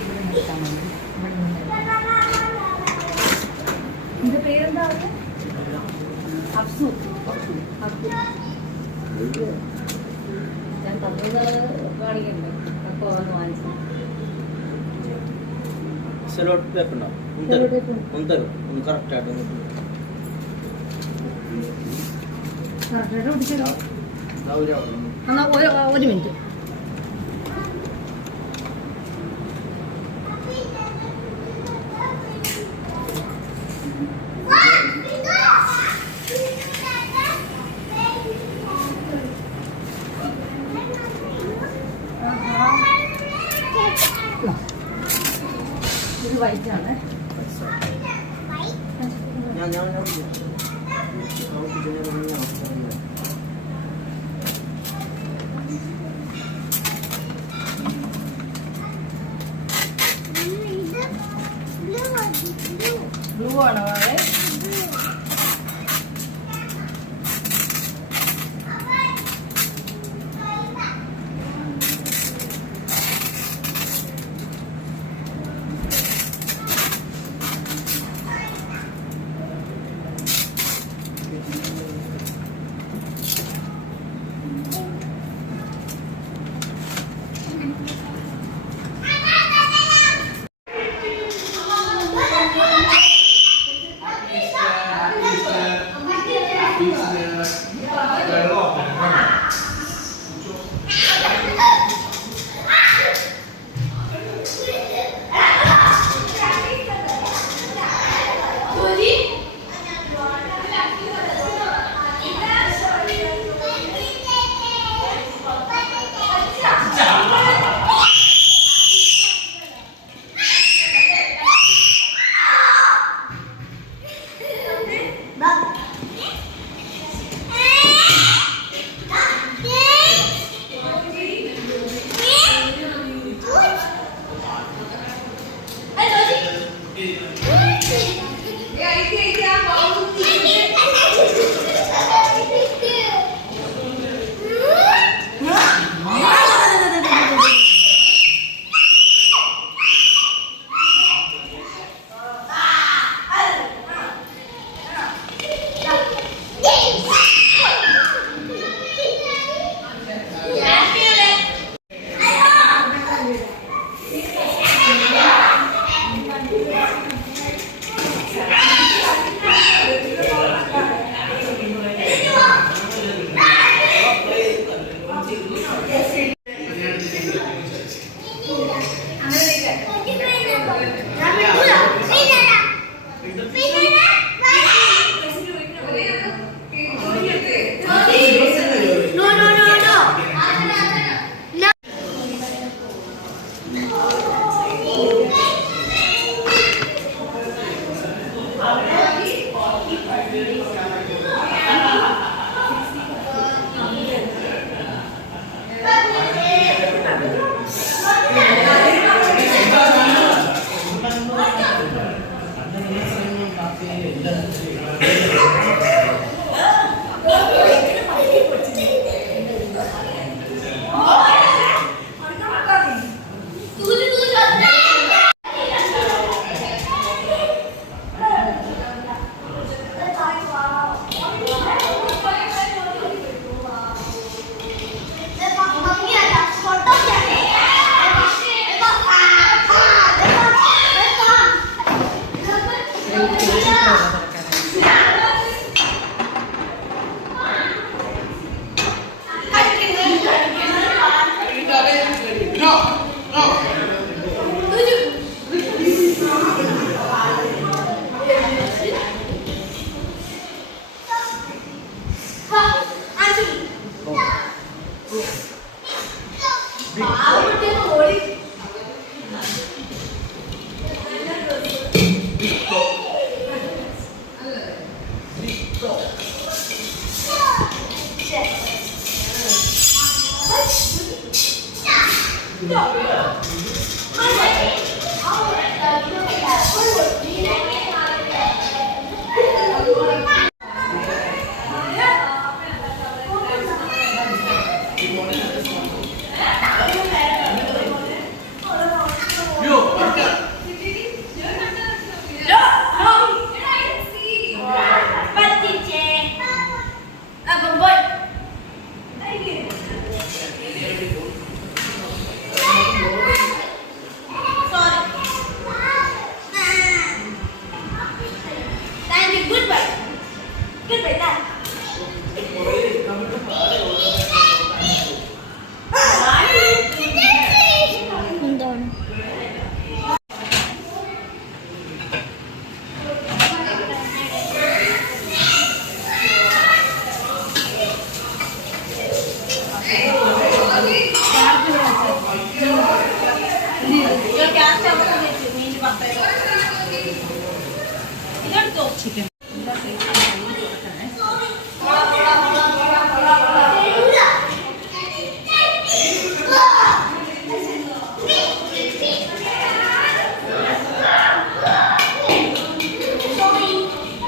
ഇവിടെ നിർത്താൻ മതി. ഇവിടെ നിന്ന് എൻ്റെ പേരെന്താ? അബ്സു. ഞാൻ തന്നത് കാണിക്കണ്ടേ? അപ്പോൾ അത് വാങ്ങിച്ചു. സെലോട്ട് പേപ്പർ ഉണ്ടോ? ഒന്ന് തരും. ഒന്ന് കറക്റ്റായിട്ട് കറക്റ്റായിട്ട് ഒട്ടിച്ചോ. എന്നാൽ ഒരു മിനിറ്റ്. ഇത് വൈറ്റാണ്. ബ്ലൂ ആണോ? അതെ.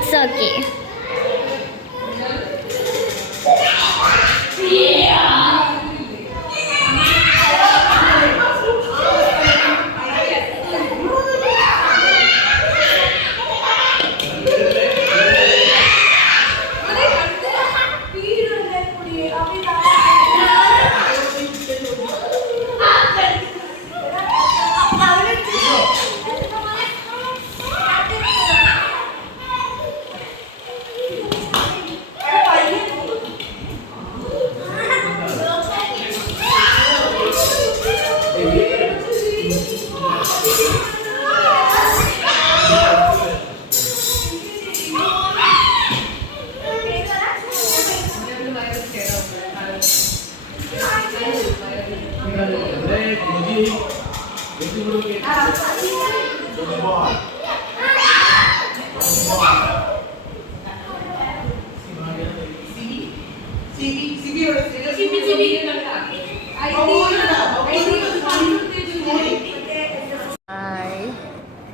It's okay. ഹായ്,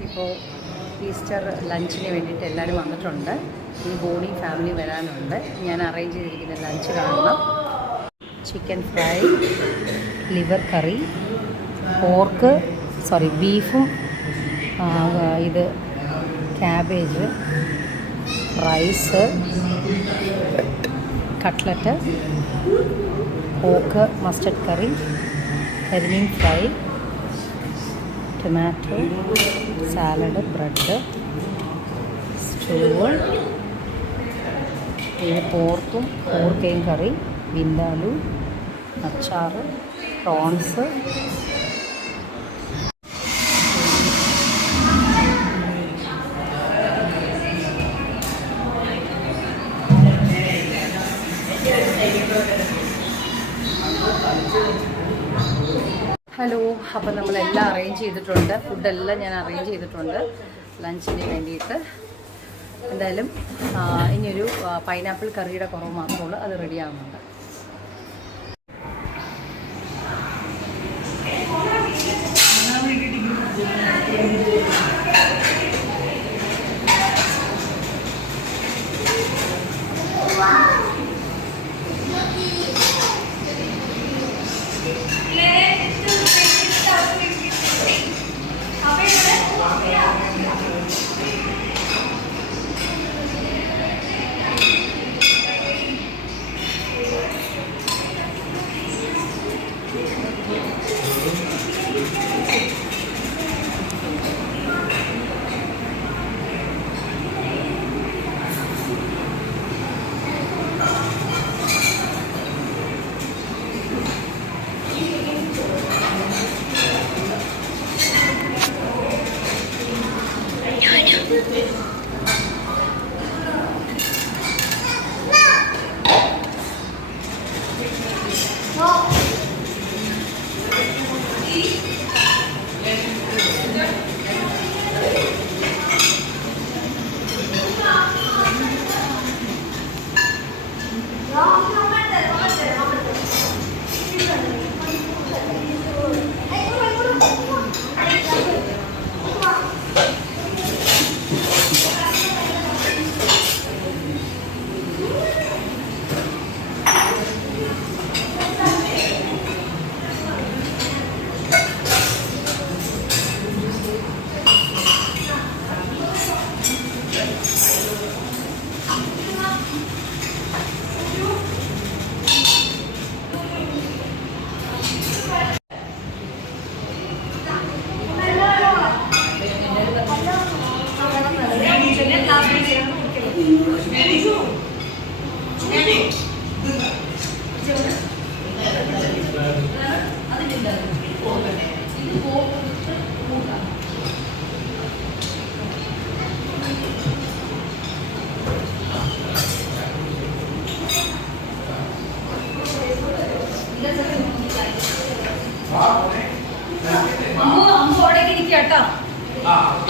ഇപ്പോൾ ഈസ്റ്റർ ലഞ്ചിന് വേണ്ടിയിട്ട് എല്ലാവരും വന്നിട്ടുണ്ട്. ഈ ബോണി ഫാമിലി വരാനുണ്ട്. ഞാൻ അറേഞ്ച് ചെയ്തിരിക്കുന്ന ലഞ്ച് കാണണം. ചിക്കൻ ഫ്രൈ, ലിവർ കറി, ബീഫും ഇത് cabbage, rice, cutlet, pork mustard curry, കരിമീൻ fry, tomato, salad, bread, stew, ഇത് പോർക്കയും കറി, വിന്താലു, അച്ചാറ്, പ്രോൺസ്. ഹലോ, അപ്പം നമ്മളെല്ലാം അറേഞ്ച് ചെയ്തിട്ടുണ്ട്. ഫുഡെല്ലാം ഞാൻ അറേഞ്ച് ചെയ്തിട്ടുണ്ട് ലഞ്ചിന് വേണ്ടിയിട്ട്. എന്തായാലും ഇനിയൊരു പൈനാപ്പിൾ കറിയുടെ കുറവ് മാത്രമേ ഉള്ളൂ, അത് റെഡി ആവുന്നുണ്ട്.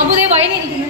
അപ്പോൾ ഇതേ വൈന ഇരിക്കുന്നു.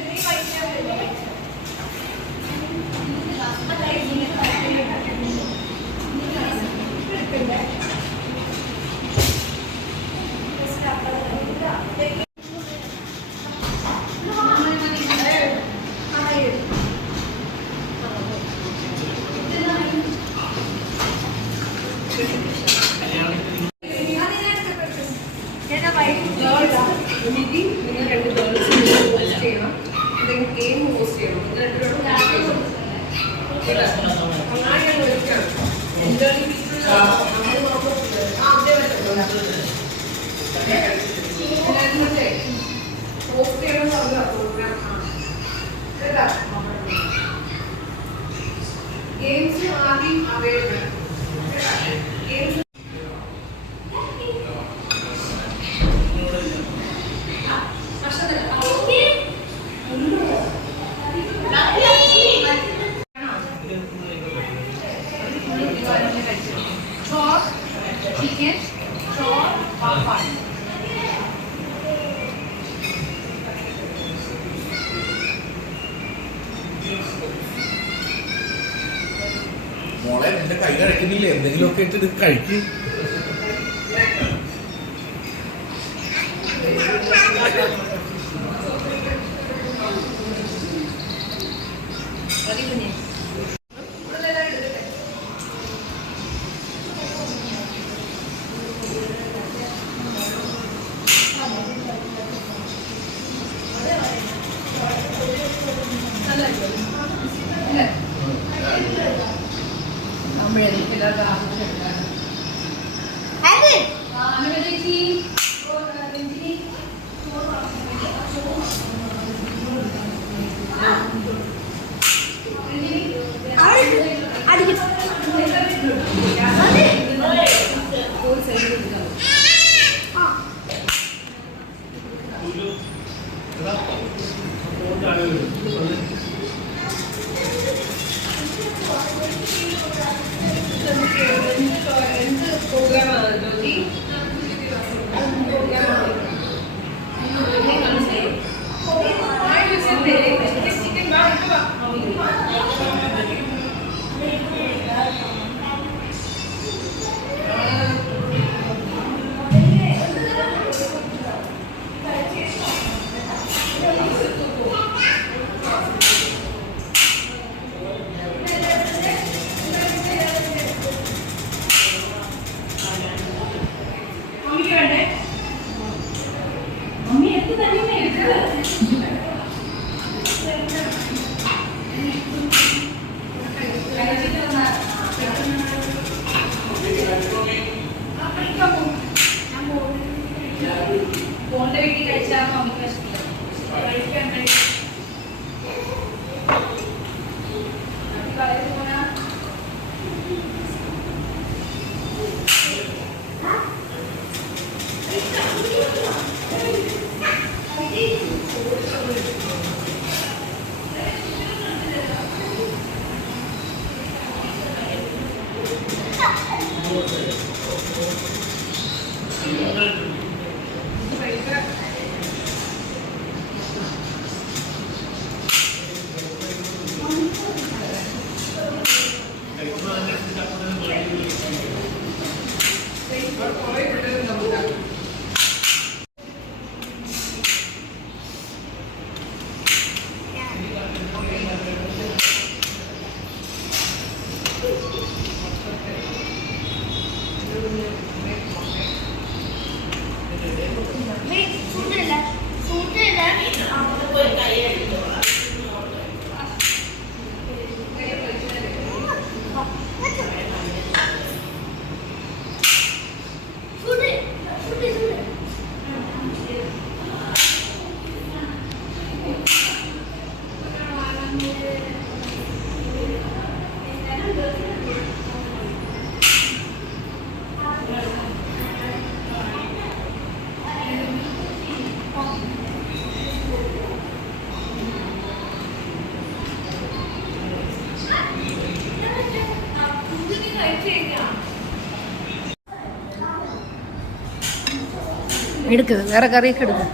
ഗെയിംസ് ആദ്യം അവൈലബിൾ ഗെയിംസ് ചിക്കൻ പാപ്പാണ്. മോളെ എന്റെ കൈ കഴിക്കുന്നില്ലേ? എന്തെങ്കിലുമൊക്കെ ഇട്ട് ഇത് കഴിക്കും. എടുക്ക്, വേറെ കറിയൊക്കെ എടുക്കും.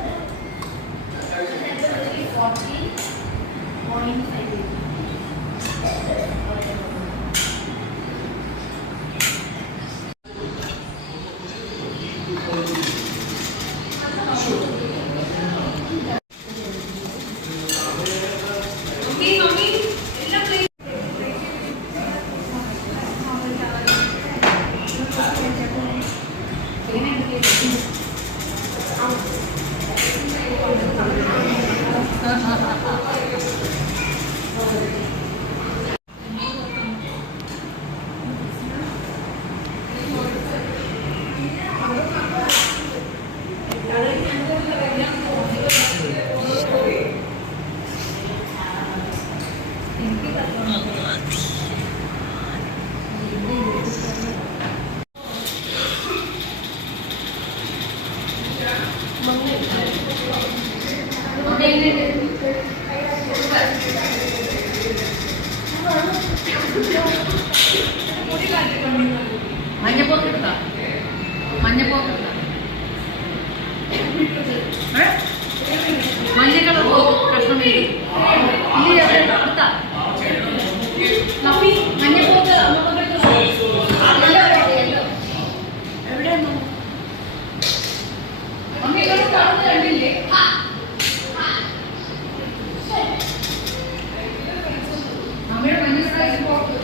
മഞ്ഞപ്പോക്കെടുത്താ മഞ്ഞ കളർ കഷ്ണം വേണ്ടി ഇല്ല എടുത്താ മഞ്ഞപ്പോക്ക് എവിടെയാണോ മമ്മി ഇവിടെ കാണുന്നത് കണ്ടില്ലേ അമ്മയുടെ മഞ്ഞ പോക്ക്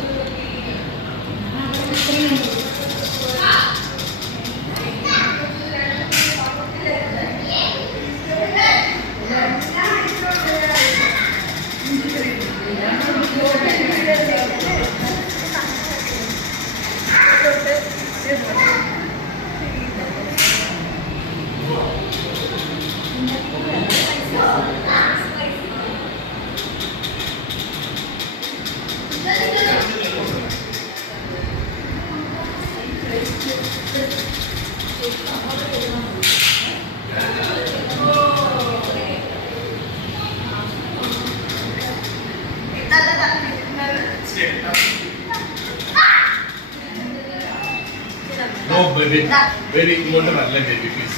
No, baby. Baby, ഇങ്ങോട്ട് നല്ല baby, please.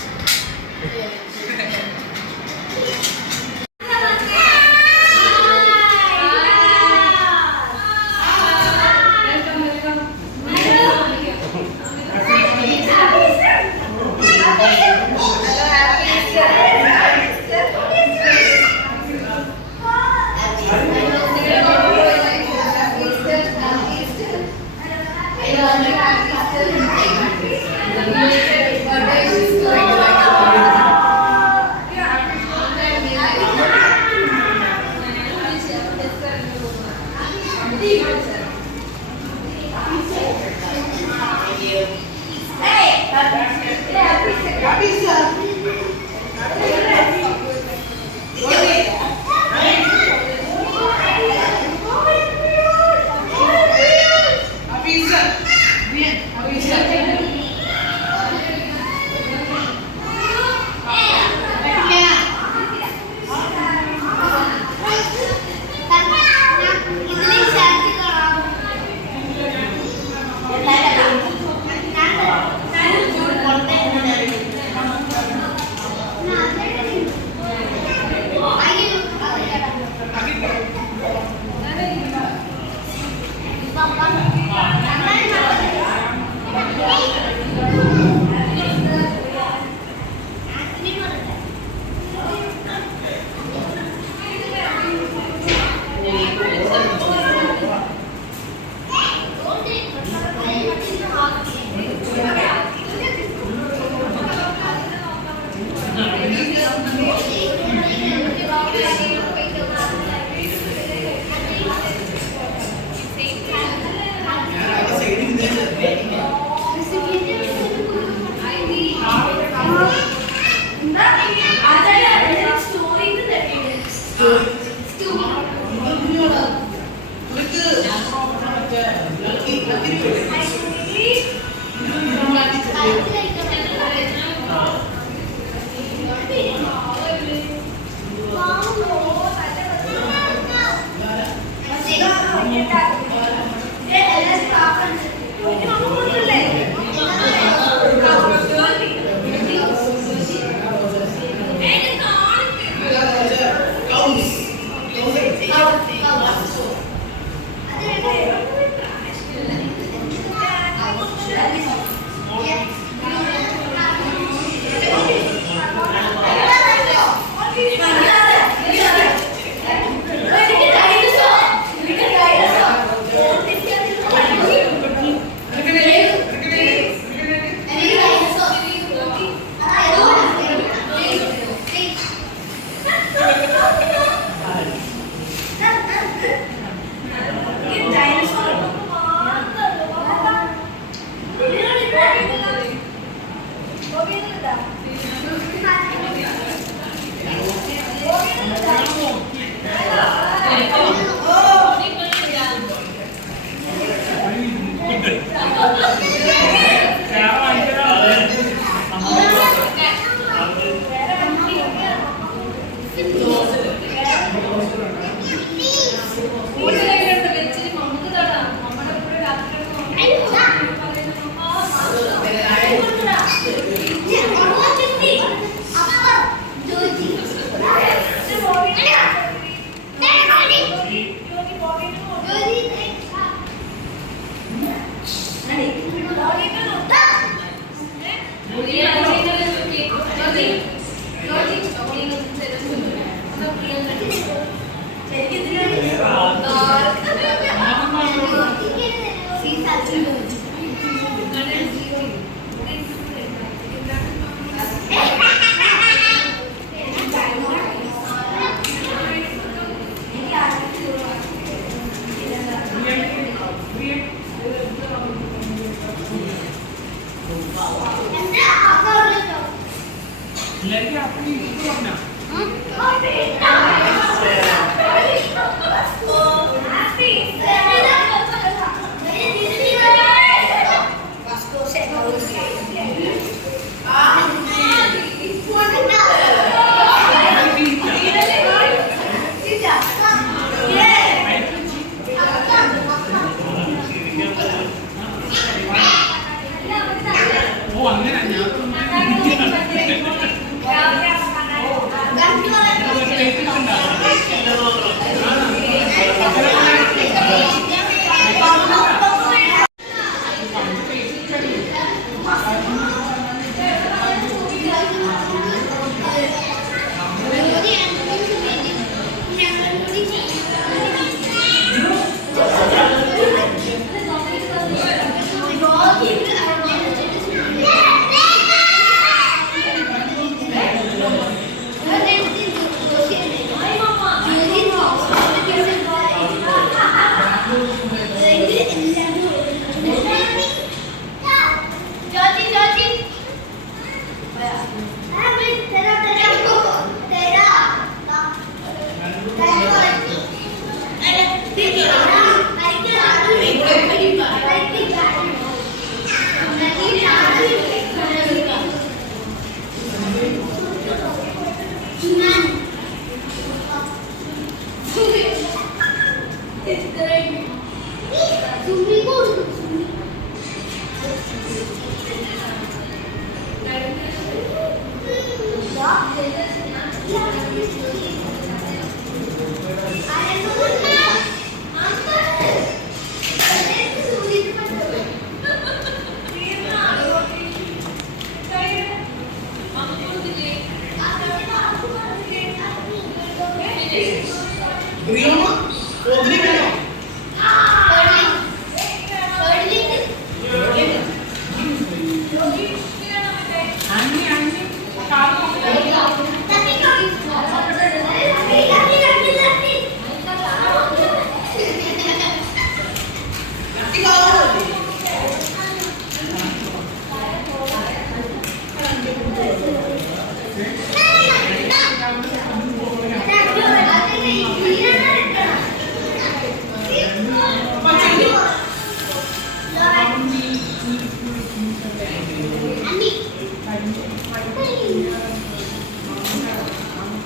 Out.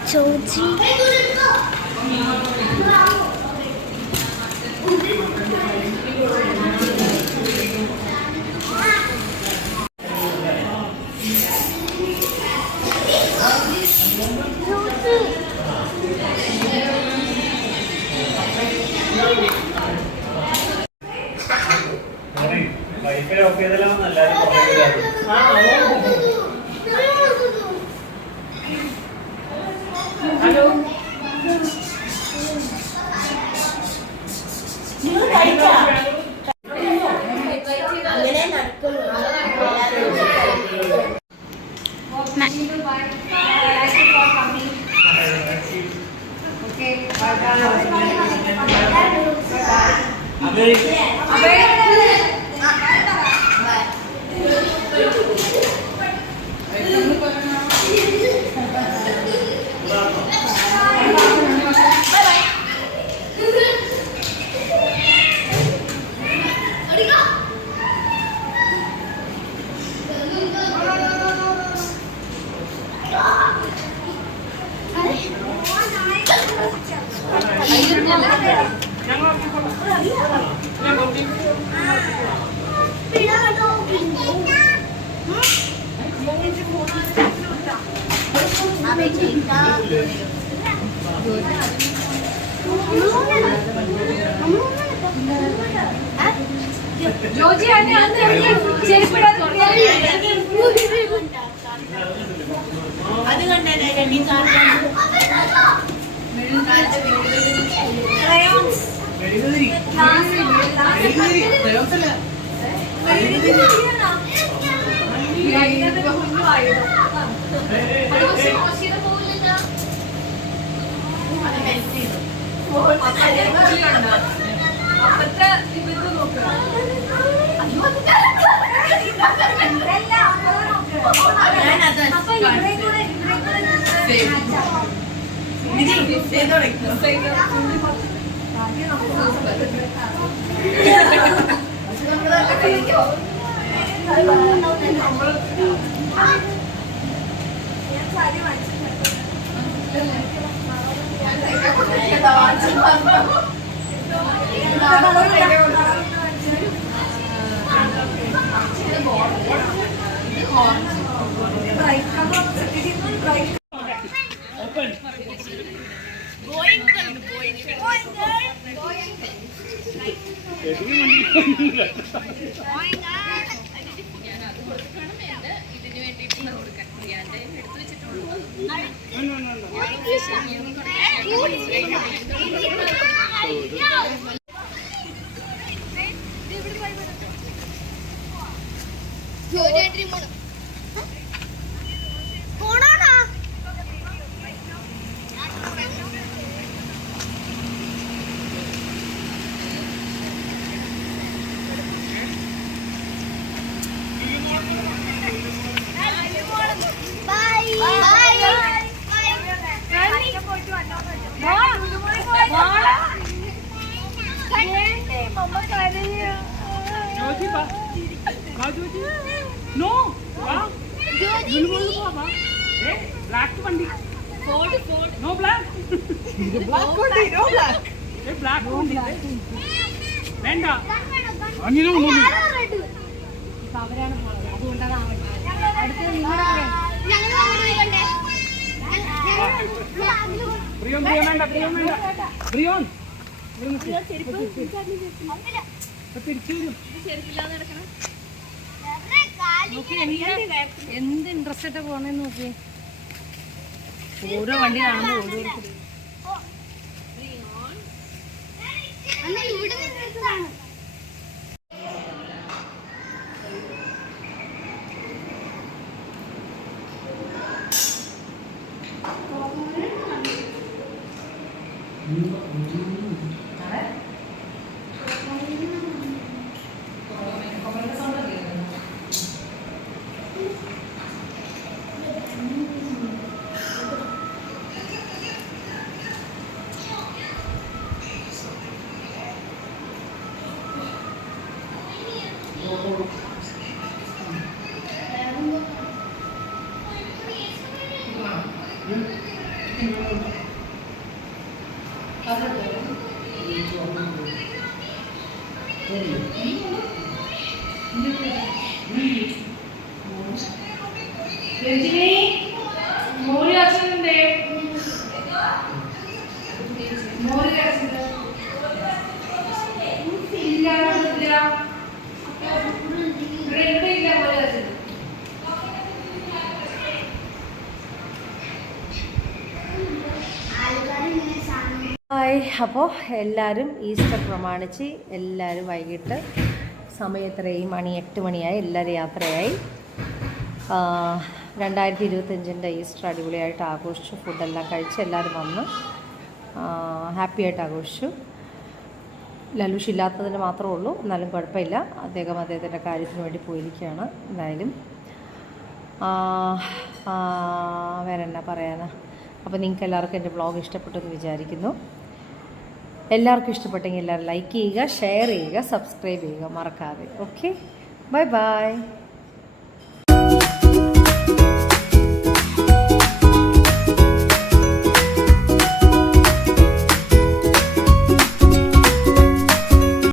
ചോച്ചി വൈഫൈ ഓഫ് ചെയ്തെല്ലാം എല്ലാവരും ഹലോ അങ്ങനെ നടക്കുന്നു. ജോജി അത് കണ്ടേ എന്ത് ഇൻട്രസ്റ്റ് ആയിട്ട് പോണെന്ന് നോക്കി. ഓരോ വണ്ടി കാണുമ്പോ ഓരോരുത്തർ അപ്പോൾ എല്ലാവരും ഈസ്റ്റർ പ്രമാണിച്ച് എല്ലാവരും വൈകിട്ട് സമയം എത്രയും 8 മണിയായി, എല്ലാവരും യാത്രയായി. 2025 ഈസ്റ്റർ അടിപൊളിയായിട്ട് ആഘോഷിച്ചു. ഫുഡെല്ലാം കഴിച്ച് എല്ലാവരും വന്ന് ഹാപ്പി ആയിട്ട് ആഘോഷിച്ചു. ലലൂഷ് ഇല്ലാത്തതിന് മാത്രമേ ഉള്ളൂ, എന്നാലും കുഴപ്പമില്ല. അദ്ദേഹത്തിൻ്റെ കാര്യത്തിന് വേണ്ടി പോയിരിക്കുകയാണ്. എന്തായാലും വേറെ എന്നാ പറയാനാ. അപ്പോൾ നിങ്ങൾക്ക് എല്ലാവർക്കും എൻ്റെ വ്ളോഗ് ഇഷ്ടപ്പെട്ടെന്ന് വിചാരിക്കുന്നു. എല്ലാവർക്കും ഇഷ്ടപ്പെട്ടെങ്കിൽ എല്ലാവരും ലൈക്ക് ചെയ്യുക, ഷെയർ ചെയ്യുക, സബ്സ്ക്രൈബ് ചെയ്യുക മറക്കാതെ. Okay, bye bye.